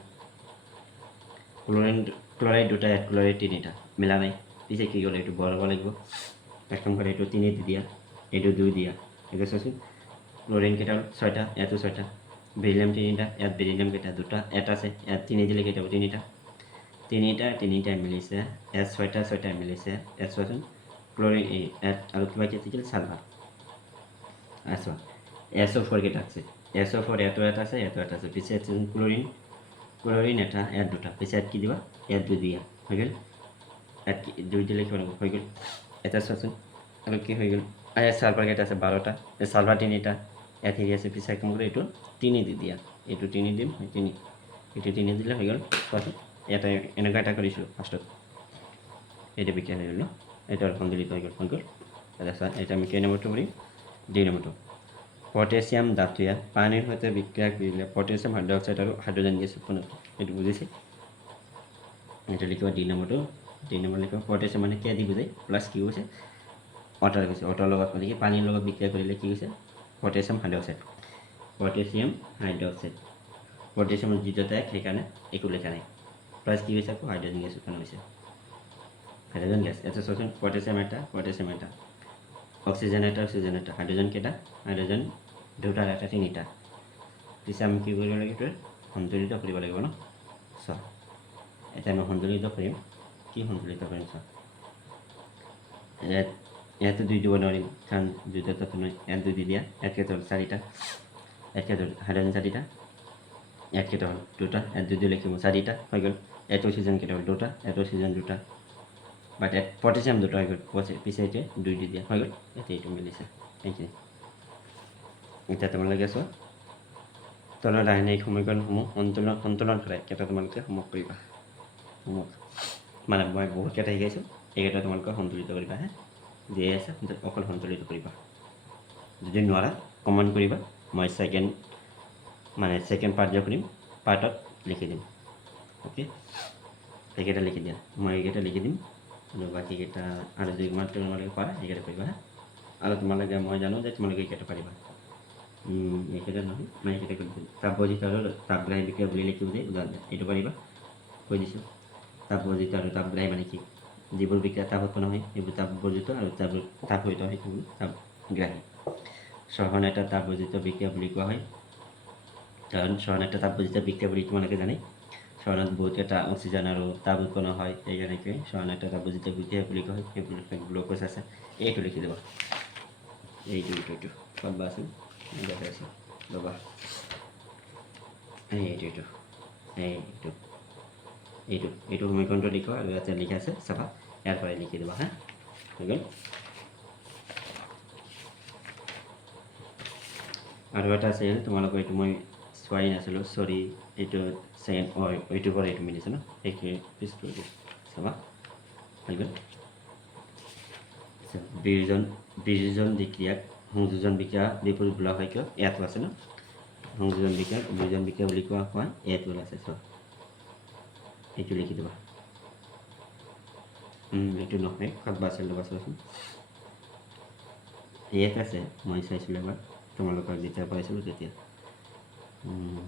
ক্লোরাইড দুটা ক্লোরাইড 3টা মিলা নাই পিছে কি গ'ল এইটো বঢ়াব লাগিব এক কাম কৰে এইটো 3 দি দিয়া এইটো 2 দিয়া এটা চাচোন ক্লোরিন কেইটা 6টা এটো 6টা বেরিলিয়াম 3টা ইয়াত বেরিলিয়াম কেইটা দুটা এটা আছে ইয়াত 3 দিলে কেইটা 3টা মিলিছে এস 6টা মিলিছে এস চাচোন ক্লোরিন আৰু কিবা কি আছিল সালফার আচ্ছা SO4 কেইটা আছে SO4 এটো এটা আছে পিছে আছে ক্লোরিন এটা ইয়াত দুটা পিছে কি দিবা ইয়াত 2 দিয়া হৈ গ'ল ইয়াত 2 দিলে কি হ'ব হৈ গ'ল এটা চাচোন আৰু কি হৈ গ'ল সালফাৰ কেইটা আছে 12টা সালফাৰ 3টা ইয়াত হেৰি আছে পিছে কাম কৰি এইটো 3 দি দিয়া এইটো 3 দিম 3 এইটো 3 দিলে হৈ গ'ল চাচোন এটা এনেকুৱা এটা কৰিছোঁ ফাৰ্ষ্টত এইটো বিক্ৰিয়া হৈ গ'ল ন এটা সন্তুলিত হৈ গ'ল আচ্ছা এটা আমি কেই নম্বৰটো কৰিম 2 নম্বৰটো পটাছিয়াম ধাতুৱে পানীৰ সৈতে বিক্ৰিয়া কৰিলে পটাছিয়াম হাইড্ৰক্সাইড আৰু হাইড্ৰজেন গেছ উৎপন্ন কৰে এইটো বুজিছে এটা লিখিবা 2 নম্বৰটো 2 নম্বৰ লিখিবা পটাছিয়াম মানে কে দি বুজাই প্লাছ কি হৈছে অটাৰ লগত মানে কি পানীৰ লগত বিক্ৰিয়া কৰিলে কি হৈছে পটাছিয়াম হাইড্ৰক্সাইড পটাছিয়ামৰ যিটো সেইকাৰণে একো লেখা নাই প্লাছ কি হৈছে আকৌ হাইড্ৰজেন গেছ উৎপন্ন হৈছে হাইড্ৰোজেন গ্যাস এটা চোৱাচোন পটাছিয়াম এটা অক্সিজেন এটা হাইড্ৰোজেন কেইটা হাইড্ৰোজেন দুটা এটা তিনিটা পিছে আমি কি কৰিব লাগিব সন্তুলিত কৰিব লাগিব ন চোৱা এতিয়া আমি সন্তুলিত কৰিম কি সন্তুলিত কৰিম চোৱা ইয়াতো 2 দিব নোৱাৰিম কাৰণ 2টা তত্ত্ব নহয় ইয়াত 2 দি দিয়া ইয়াত কেইটা হ'ল 4টা ইয়াত কেইটা হ'ল হাইড্রোজেন 4টা ইয়াত কেইটা হ'ল 2টা ইয়াত 2 লিখিম 4টা হৈ গ'ল ইয়াত অক্সিজেন কেইটা হ'ল 2টা ইয়াত অক্সিজেন 2টা বাট ইয়াত পটাছিয়াম 2টা হৈ গ'ল পিছে এতিয়া 2 দি দিয়া হৈ গ'ল এতিয়া এইটো মিলিছে এইখিনি এতিয়া তোমালোকে চোৱা তলৰ ৰাসায়নিক সমীকৰণসমূহ সন্তুলন কৰে কেইটা তোমালোকে হোমৱৰ্ক কৰিবা হোমৱৰ্ক মানে মই বহুত কেইটা শিকাইছোঁ এইকেইটা তোমালোকে সন্তুলিত কৰিবা হে দিয়ে আছে অকল সন্তুলিত কৰিবা যদি নোৱাৰা কমেণ্ট কৰিবা মই ছেকেণ্ড পাৰ্ট যে কৰিম পাৰ্টত লিখি দিম অ'কে এইকেইটা লিখি দিয়া মই এইকেইটা লিখি দিম আৰু বাকীকেইটা আৰু যদি তোমালোকে পাৰা এইকেইটা কৰিবা হা আৰু তোমালোকে মই জানো যে তোমালোকে এইকেইটা পাৰিবা এইকেইটা নহয় মই এইকেইটা কৰি দিম তাপবৰ্জিত আৰু তাপগ্ৰাহী বিক্ৰিয়া বুলি লিখিব যে উদাহৰণ এইটো পাৰিবা কৈ দিছোঁ তাপবৰ্জিত আৰু তাপগ্ৰাহী মানে কি যিবোৰ বিক্ৰিয়া তাপ উৎপন্ন হয় সেইবোৰ তাপবৰ্জিত আৰু তাপসহিত হয় সেইবোৰ তাপগ্ৰাহী শ্বসন এটা তাপবৰ্জিত বিক্ৰিয়া বুলি কোৱা হয় কাৰণ শ্বসন এটা তাপবৰ্জিত বিক্ৰিয়া বুলি তোমালোকে জানে শ্বসনত বহুতকেইটা অক্সিজেন আৰু তাপ উৎপন্ন হয় সেইকাৰণে শ্বসন এটা তাপবৰ্জিত বিক্ৰিয়া বুলি কোৱা হয় সেইবোৰ গ্লুক'জ আছে এইটো লিখি দিব এইটো পাবা আছে দেখাইছোঁ ৰ'বা এইটো সমীকৰণটো লিখোঁ আৰু ইয়াতে লিখা আছে চাবা ইয়াৰ পৰাই লিখি দিবা হা হৈ গ'ল আৰু এটা আছে তোমালোকৰ এইটো মই চোৱাই নাছিলোঁ চৰি এইটো ছেকেণ্ড এইটোৰ পৰা এইটো মিলিছে ন সেইখিনি পিছ কৰি দিওঁ চাবা হৈ গ'ল বিয়োজন বিক্ৰিয়াক সংযোজন বিক্ৰিয়া বিপৰীত বোলা হয় কিয় ইয়াতো আছে ন সংযোজন বিক্ৰিয়া বুলি কোৱা হয় ইয়াতো আছে চোৱা এইটো লিখি দিবা এইটো নহয় কাকবা আছিল ৰ'বা চোৱাচোন ইয়াত আছে মই চাইছিলোঁ এবাৰ তোমালোকক যেতিয়া পাইছিলোঁ তেতিয়া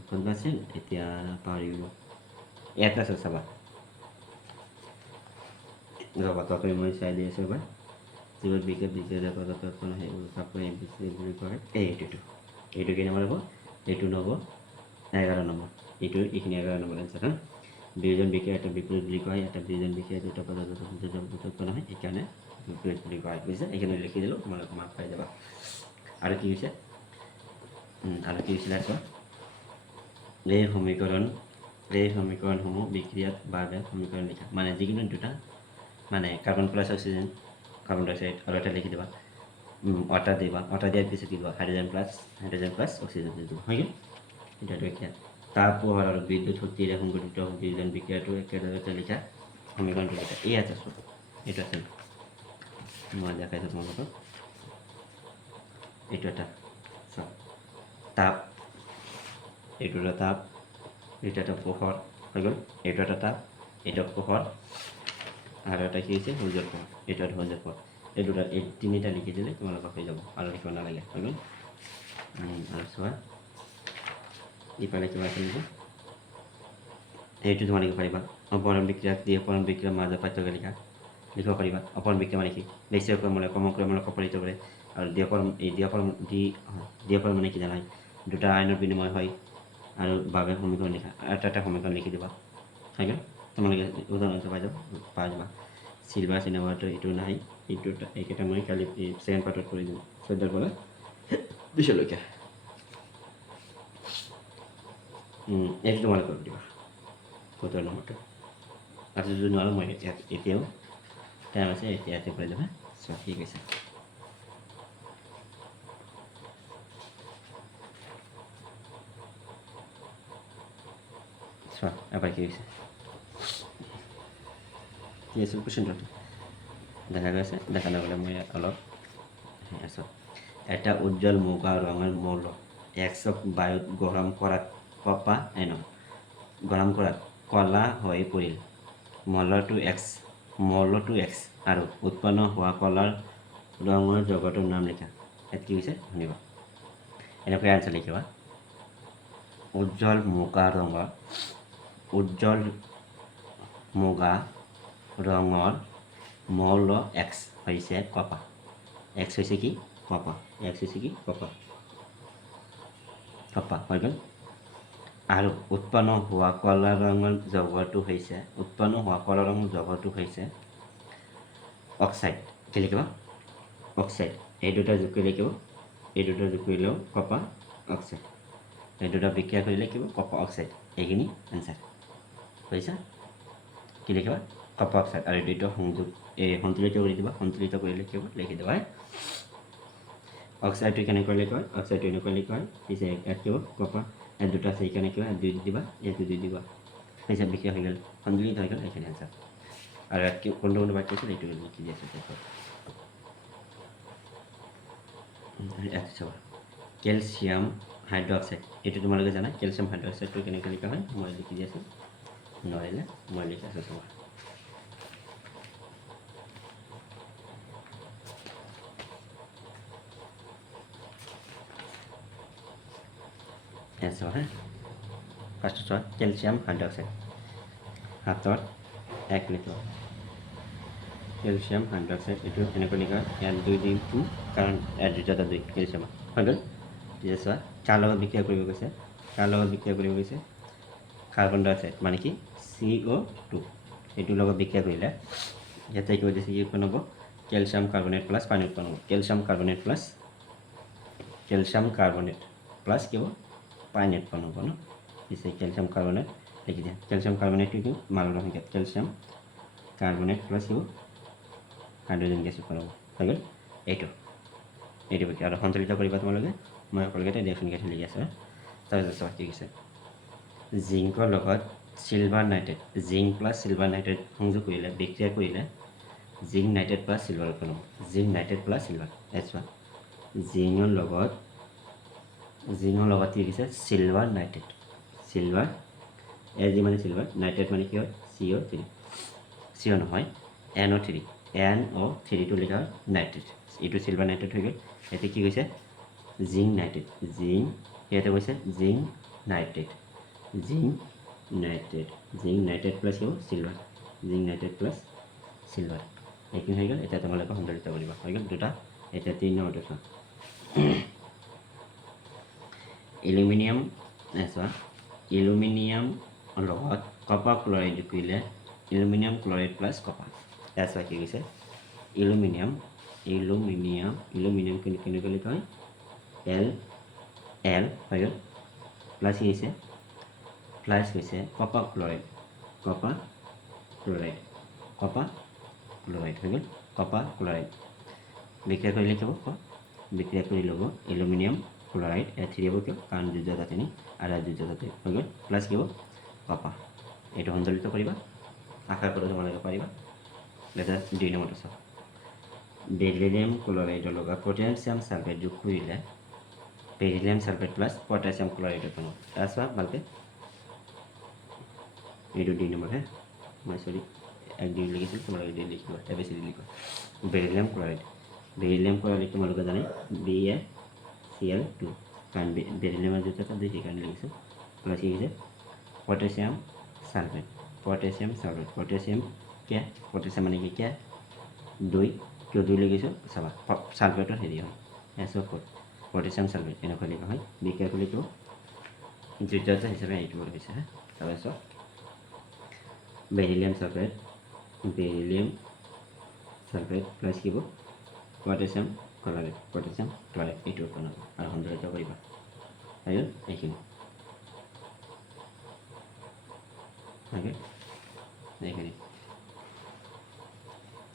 কাকবা আছিল এতিয়া পাহৰি গ'লোঁ ইয়াত আছে চাবা ৰ'বা তাতে মই চাই দি আছোঁ এবাৰ যিবোৰ বিক্ৰিয়া পদাৰ্থ উৎপন্ন সেইবোৰ কাপোৰ বুলি কোৱা হয় এইটো কি নম্বৰ হ'ব এইটো নহ'ব 11 নম্বৰ এইখিনি 11 নম্বৰ এনচাৰ হা বিয়োজন বিক্ৰিয়া এটা বিপৰীত বুলি কোৱা হয় এটা বিয়োজন বিক্ৰিয়া দুটা পদাৰ্থ উৎপন্ন হয় সেইকাৰণে বিপৰীত বুলি কোৱা হয় বুজিছে এইখিনি লিখি দিলোঁ তোমালোকে মাৰ্ক পাই যাবা আৰু কি হৈছে চোৱা এই সমীকৰণসমূহ বিক্ৰিয়াত বাবে সমীকৰণ লিখা মানে যিকোনো দুটা মানে কাৰ্বন প্লাছ অক্সিজেন কাৰ্বন ডাই অক্সাইড আৰু এটা লিখি দিবা অটা দিয়াৰ পিছত কি দিবা হাইড্ৰোজেন প্লাছ অক্সিজেন দিব হৈ গ'ল এতিয়াতো এতিয়া তাপ পোহৰ আৰু বিদ্যুৎ শক্তিৰে সংঘটিত বিয়োজন বিক্ৰিয়াটো একেদৰে লিখা সমীকৰণটো লিখা এই আছে চোৱা এইটো আছে মই দেখাইছোঁ তোমালোকক এইটো এটা চোৱা তাপ এইটো এটা তাপ এইটো এটা পোহৰ হৈ গ'ল এইটো এটা তাপ এইটো পোহৰ আৰু এটা কি হৈছে সূৰ্যৰ পোহৰ এইটো এটা সূৰ্যৰ পোহৰ এই দুটা এই তিনিটা লিখি দিলে তোমালোকক হৈ যাব আৰু লিখিব নালাগে হৈ গ'ল আৰু চোৱা ইফালে কিবা আছে নেকি এইটো তোমালোকে পাৰিবা অপৰণ বিক্ৰিয়াক দ্বিঅপৰণ বিক্ৰিয়াৰ মাজত পাৰ্থক্য লিখিব পাৰিবা অপৰণ বিক্ৰিয়া মানে কি নিশ্চয় ক্ৰমক্ৰমে অপৰিত কৰে আৰু দ্বিঅপৰণ মানে কি জানা দুটা আইনৰ বিনিময় হয় আৰু বাবে সমীকৰণ লিখা এটা সমীকৰণ লিখি দিবা হৈ গ'ল তোমালোকে উদাহৰণটো পাই যাবা চিলভাৰ চিনেমাটো এইটো নাই এইকেইটা মই কালি ছেকেণ্ড পাৰ্টত কৰি দিম 14 পৰা 20লৈকে এইটো তোমালোকে কৰি দিবা 17 নম্বৰটো আৰু যদি নোৱাৰোঁ মই এতিয়াও টাইম আছে ইয়াতে কৰি দিবা চোৱা ঠিক আছে চোৱা এবাৰ কি হৈছে কি আছিল কুৱেশ্যনটো দেখা গৈছে দেখা নগ'লে মই অলপ আছোঁ এটা উজ্জ্বল মুগা ৰঙৰ মৌল এক্সক বায়ুত গৰম কৰাত কলা হৈ পৰিল মৌলটো এক্স আৰু উৎপন্ন হোৱা কলাৰ ৰঙৰ জগতৰ নাম লিখা ইয়াত কি হৈছে শুনিবা এনেকৈ আনচাৰ লিখিবা উজ্জ্বল মুগা ৰঙৰ মৌল এক্স হৈছে কপাৰ, এক্স হৈছে কি কপাৰ, এক্স হৈছে কি কপাৰ, কপাৰ হৈ গ'ল। আৰু উৎপন্ন হোৱা কলা ৰঙৰ যৌগটো হৈছে অক্সাইড, কি লিখিব অক্সাইড, এই দুটা যোগ কৰি লিখিব, এই দুটা যোগ কৰিলেও কপাৰ অক্সাইড, এই দুটা বিক্ৰিয়া কৰিলে লিখিব কপাৰ অক্সাইড, এইখিনি এনচাৰ বুজিছা, কি লিখিবা কপাৰ অক্সাইড। আৰু দুইটা সন্তুলিত কৰি দিবা, সন্তুলিত কৰি লিখি দিবা অক্সাইডটো কেনেকৈ লিখা হয়, অক্সাইডটো এনেকৈ লিখা হয়, পিছে ইয়াত কিয় কপাৰ, ইয়াত দুটা আছে সেইকাৰণে কিয় দুই দিবা, ইয়াতো দুই দিবা, পিছে বিক্ৰিয়া হৈ গ'ল, সন্তুলিত হৈ গ'ল, এইখিনি এনচাৰ। আৰু ইয়াত কোনটো বাক্য আছিল এইটো লিখি দি আছোঁ ইয়াত চাবা কেলছিয়াম হাইড্ৰক্সাইড, এইটো তোমালোকে জানা কেলছিয়াম হাইড্ৰক্সাইডটো কেনেকৈ লিখা হয়, মই লিখি দি আছোঁ, নোৱাৰিলে মই লিখি আছোঁ চাবা। চাবা হা, ফাৰ্ষ্ট চোৱা কেলছিয়াম হাইড্ৰক্সাইড, হাতত 1 লিখা কেলছিয়াম হাইড্ৰক্সাইড, এইটো এনেকৈ লিখা হয়, ইয়াত 2 দিম কাৰণ ইয়াত দুটা 2 কেলছিয়াম হৈ গ'ল। এতিয়া চোৱা কাৰ লগত বিক্ৰিয়া কৰিব গৈছে, কাৰ্বন ডাই অক্সাইড মানে কি CO2, এইটোৰ লগত বিক্ৰিয়া কৰিলে ইয়াতে কি দিছে, কি উৎপন্ন হ'ব কেলছিয়াম কাৰ্বনেট প্লাছ পানী উৎপন্ন হ'ব, কেলছিয়াম কাৰ্বনেট প্লাছ কি হ'ব পানী উৎপন্ন হ'ব ন, পিছে কেলছিয়াম কাৰ্বনেট লিখি দিয়া, কেলছিয়াম কাৰ্বনেটটো কি মালৱৰ সংকেত, কেলছিয়াম কাৰ্বনেট প্লাছ কি হ'ব হাইড্ৰজেন গেছ উৎপন্ন হ'ব, হৈ গ'ল এইটো বিক্ৰিয়া। আৰু সন্তুলিত কৰিবা তোমালোকে, মই সকলোকে ৰিয়েকশ্যন গেছ লিখি আছোঁ। তাৰপিছত চোৱা কি কৈছে, জিংকৰ লগত silver nitrate, zinc plus silver nitrate সংযোগ কৰিলে বিক্ৰিয়া কৰিলে জিংক নাইট্ৰেট প্লাছ চিলভাৰ উৎপন্ন হ'ব, জিংক নাইট্ৰেট প্লাছ চিলভাৰ, চোৱা জিঙৰ লগত কি দিছে চিলভাৰ নাইট্ৰেট, চিলভাৰ এজি মানে চিলভাৰ, নাইট্ৰেট মানে কি হয় CO3, CO নহয় NO3, NO3টো লিখা হয় নাইট্ৰেট, এইটো চিলভাৰ নাইট্ৰেট হৈ গ'ল। ইয়াতে কি কৈছে জিংক নাইট্ৰেট, ইয়াতে কৈছে জিংক নাইট্ৰেট প্লাছ কি হ'ব silver, zinc nitrate plus silver, এইখিনি হৈ গ'ল। এতিয়া তোমালোকে সন্তুলিত কৰিবা, হৈ গ'ল দুটা। এতিয়া 3 নম্বৰটো চোৱা এলুমিনিয়াম, চোৱা এলুমিনিয়াম লগত কপাৰ ক্লৰাইড কৰিলে এলুমিনিয়াম ক্লৰাইড প্লাছ কপাৰ, ইয়াত চোৱা কি কৈছে এলুমিনিয়াম কেনেকৈ লিখা হয় L হৈ গ'ল, প্লাছ কি হৈছে কপাৰ ক্লৰাইড হৈ গ'ল, কপাৰ ক্লৰাইড বিক্ৰিয়া কৰি লিখিব, বিক্ৰিয়া কৰি ল'ব এলুমিনিয়াম ক্লৰাইড, 3 হ'ব কিয় কাৰণ যোজ্যতা 3 আৰু যোজ্যতা 2 হৈ গ'ল, প্লাছ কি হ'ব কপাৰ, এইটো সন্তুলিত কৰিবা, আশা কৰোঁ তোমালোকে পাৰিবা। এতিয়া 2 নম্বৰটো চাওঁ বেৰিলিয়াম ক্লৰাইডৰ লগত পটাছিয়াম ছালফেট যোগ কৰিলে beryllium sulphate plus potassium chloride উৎপন্ন হ'ব, চোৱা ভালকৈ এইটো 2 নম্বৰহে, মই চৰি 1 2 লিখিছোঁ, তোমালোকে 2 লিখিবা, ABCD লিখিবা। বেৰিলিয়াম ক্লৰাইড তোমালোকে জানে BaCl2, কাৰণ বেৰিলিয়ামৰ যোজ্যতা 2 সেইকাৰণে লিখিছোঁ, প্লাছ কি হৈছে পটাছিয়াম ছালফেট, পটাছিয়াম মানে কি 2, কিয় 2 লিখিছোঁ চাবা ছালফেটৰ হেৰি হয় পটাছিয়াম ছালফেট এনেকৈ লিখা হয়, বিক্ৰিয়া কৰি লিখিব যোজ্যতা হিচাপে এইটো হৈছে। তাৰপিছত বেৰিলিয়াম ছালফেট প্লাছ কি হ'ব পটাছিয়াম ক্লৰাইড, এইটো উৎপন্ন হ'ব আৰু সন্তুলিত কৰিবা, হৈ গ'ল এইখিনি, এইখিনি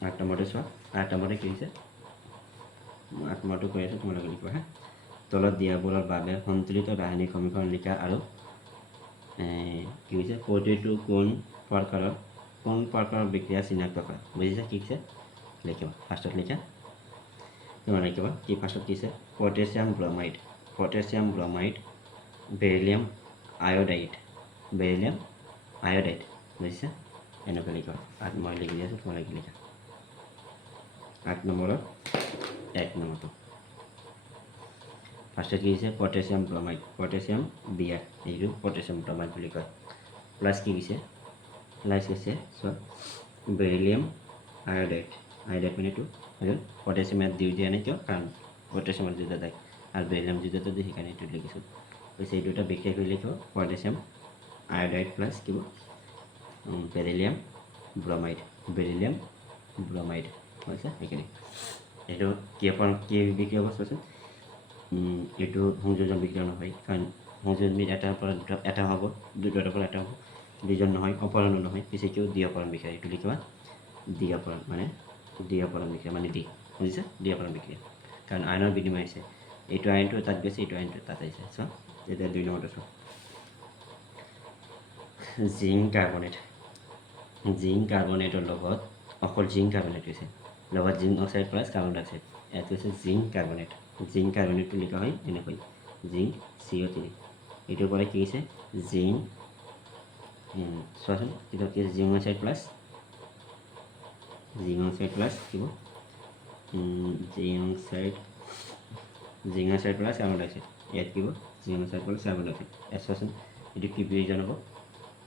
8 নম্বৰটো চোৱা, 8 নম্বৰতে কি হৈছে 8 নম্বৰটো কৈ আছোঁ তোমালোকে লিখিবা হা, তলত দিয়াবোৰৰ বাবে সন্তুলিত ৰাসায়নিক সমীকৰণ লিখা আৰু কি হৈছে প্ৰতিটো কোন প্ৰকাৰৰ বিক্ৰিয়া চিনাক্ত কৰা, বুজিছা কি হৈছে লিখিবা, ফাৰ্ষ্টত লিখা কিমান লিখিবা, কি ফাৰ্ষ্টত কি হৈছে পটাছিয়াম ব্ৰমাইড বেৰিলিয়াম আয়'ডাইড, বুজিছা এনেকৈ লিখিবা, মই লিখি দি আছোঁ তোমালোকে লিখা। 8 নম্বৰৰ 1 নম্বৰটো ফাৰ্ষ্টত কি হৈছে পটাছিয়াম Br, এইটো পটাছিয়াম ব্ৰমাইড বুলি কয়, প্লাছ কি হৈছে চোৱা বেৰিলিয়াম আয়োডাইড মানে এইটো হৈ গ'ল পটাছিয়াম ইয়াত দিওঁ নাই কিয় কাৰণ পটাছিয়ামৰ দুটা যায় আৰু বেৰিলিয়াম দুটাটো দিয়ে সেইকাৰণে এইটো লিখিছোঁ কৈছে এই দুটা বিক্ৰিয়া কৰি লিখিব পটাছিয়াম আয়োডাইড প্লাছ কি বেৰিলিয়াম ব্ৰমাইড হৈছে সেইখিনি এইটো কি বিক্ৰিয়া হ'ব চোৱাচোন এইটো সংযোজন বিক্ৰিয়া নহয় কাৰণ সংযোজন এটাৰ পৰা দুটা এটা হ'ব দুটাৰ পৰা এটা হ'ব দুজন নহয় অপৰণো নহয় পিছে কিয় দ্বিঅপৰণ বিক্ৰিয়া এইটো লিখিবা দ্বিঅপৰণ বিক্ৰিয়া মানে বুজিছা দ্বিঅপৰণ বিক্ৰিয়া কাৰণ আয়নৰ বিনিময় আছে এইটো আয়নটো তাত গৈছে এইটো আয়নটো তাত আহিছে চোৱা তেতিয়া 2 নম্বৰটো চোৱা জিংক কাৰ্বনেটৰ লগত অকল জিংক কাৰ্বনেট হৈছে লগত জিংক অক্সাইড প্লাছ কাৰ্বন ডাই অক্সাইড ইয়াত হৈছে জিংক কাৰ্বনেটটো লিখা হয় এনেকৈ জিংক CO3 এইটোৰ পৰা কি হৈছে জিংক চোৱাচোন এইটো কি zinc oxide plus zinc oxide plus carbon ডাই অক্সাইড ইয়াত কি জিংক অক্সাইড প্লাছ কাৰ্বন ডাই অক্সাইড ইয়াত চোৱাচোন এইটো কি বিয়োজন হ'ব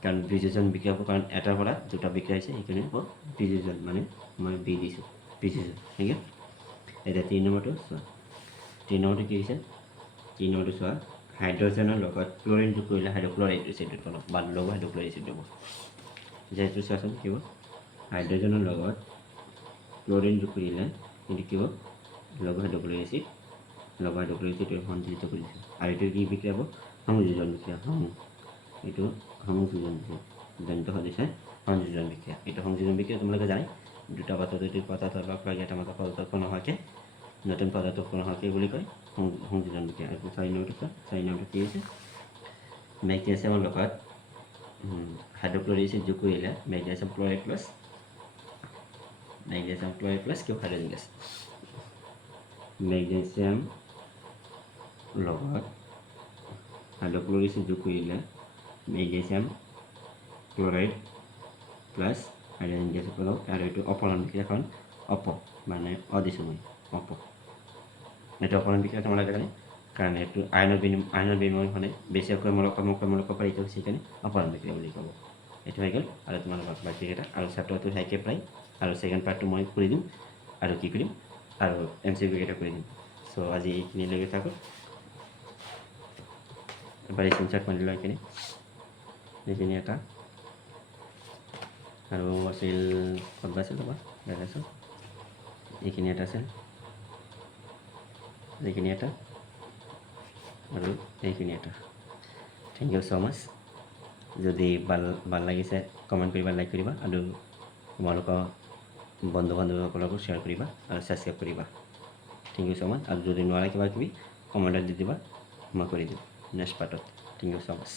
কাৰণ বিযোজন বিক্ৰিয়া হ'ব কাৰণ এটাৰ পৰা দুটা বিক্ৰিয়া হৈছে সেইকাৰণে হ'ব বিযোজন মানে মই বি দিছোঁ বিযোজন ঠিক আছে এতিয়া 3 নম্বৰটো চোৱা 3 নম্বৰটো কি হৈছে 3 নম্বৰটো চোৱা হাইড্ৰজেনৰ লগত ক্লৰিন যোগ কৰিলে হাইড্ৰক্লৰাইড এচিড উৎপন্ন বা লঘু হাইড্ৰক্লৰাইড এচিড হ'ব যিহেতু চোৱাচোন কি হ'ব হাইড্ৰজেনৰ লগত ক্লৰিন যোগ কৰিলে কিন্তু কি হ'ব লঘু হাইড্ৰক্লৰাইড এচিড সংযোজিত কৰিছে আৰু এইটো কি বিক্ৰিয়া হ'ব সংযোজন বিক্ৰিয়া এইটো সংযোজন জনিত সদিশে সংযোজন বিক্ৰিয়া এটা সংযোজন বিক্ৰিয়া তোমালোকে জানাই দুটা পদাৰ্থ দুটি পদাৰ্থ লগ লাগি এটা মাত্ৰ পদাৰ্থ উৎপন্ন হোৱাকে নতুন পদাৰ্থ উৎপন্ন হোৱাকে বুলি কয় সংযোজন বিক্ৰিয়া আৰু 4 নম্বৰটো কি হৈছে মেগনেছিয়ামৰ লগত হাইড্ৰক্লৰিক এচিড যোগ কৰিলে মেগনেছিয়াম ক্লৰাইড প্লাছ কিয় হাইড্ৰজেন গেছ মেগনেছিয়াম লগত হাইড্ৰক্লৰিক এচিড যোগ কৰিলে magnesium chloride plus hydrogen gas উৎপন্ন আৰু এইটো অপৰণ বিক্ৰিয়া কাৰণ মানে অদিশময় এইটো অপৰণ বিক্ৰিয়া তোমালোকে জানে কাৰণ এইটো আয়নৰ বিনিময় মানে বেছিকৈ মূলক পাৰি এইটো সেইকাৰণে অপৰণ বিক্ৰিয়া বুলি ক'ব এইটো হৈ গ'ল আৰু তোমালোকৰ বাকীকেইটা আৰু চেপ্টাৰটো হাইকে প্ৰায় আৰু ছেকেণ্ড পাৰ্টটো মই কৰি দিম আৰু কি কৰিম আৰু MCQ কেইটা কৰি দিম চ' আজি এইখিনিলৈকে থাকক এবাৰ স্ক্ৰীনশ্বট মাৰি লোৱা এইখিনি এটা আৰু আছিল ক'ত আছিল ৰ'বা দেখাইছোঁ এইখিনি এটা আছিল এইখিনি এটা আৰু এইখিনি এটা থেংক ইউ ছ' মাছ যদি ভাল লাগিছে কমেণ্ট কৰিবা লাইক কৰিবা আৰু তোমালোকৰ বন্ধু বান্ধৱীসকলকো শ্বেয়াৰ কৰিবা আৰু ছাবস্ক্ৰাইব কৰিবা থেংক ইউ ছ' মাছ আৰু যদি নোৱাৰা কিবা কিবি কমেণ্টত দি দিবা মই কৰি দিম নেক্সট পাৰ্টত থেংক ইউ ছ' মাছ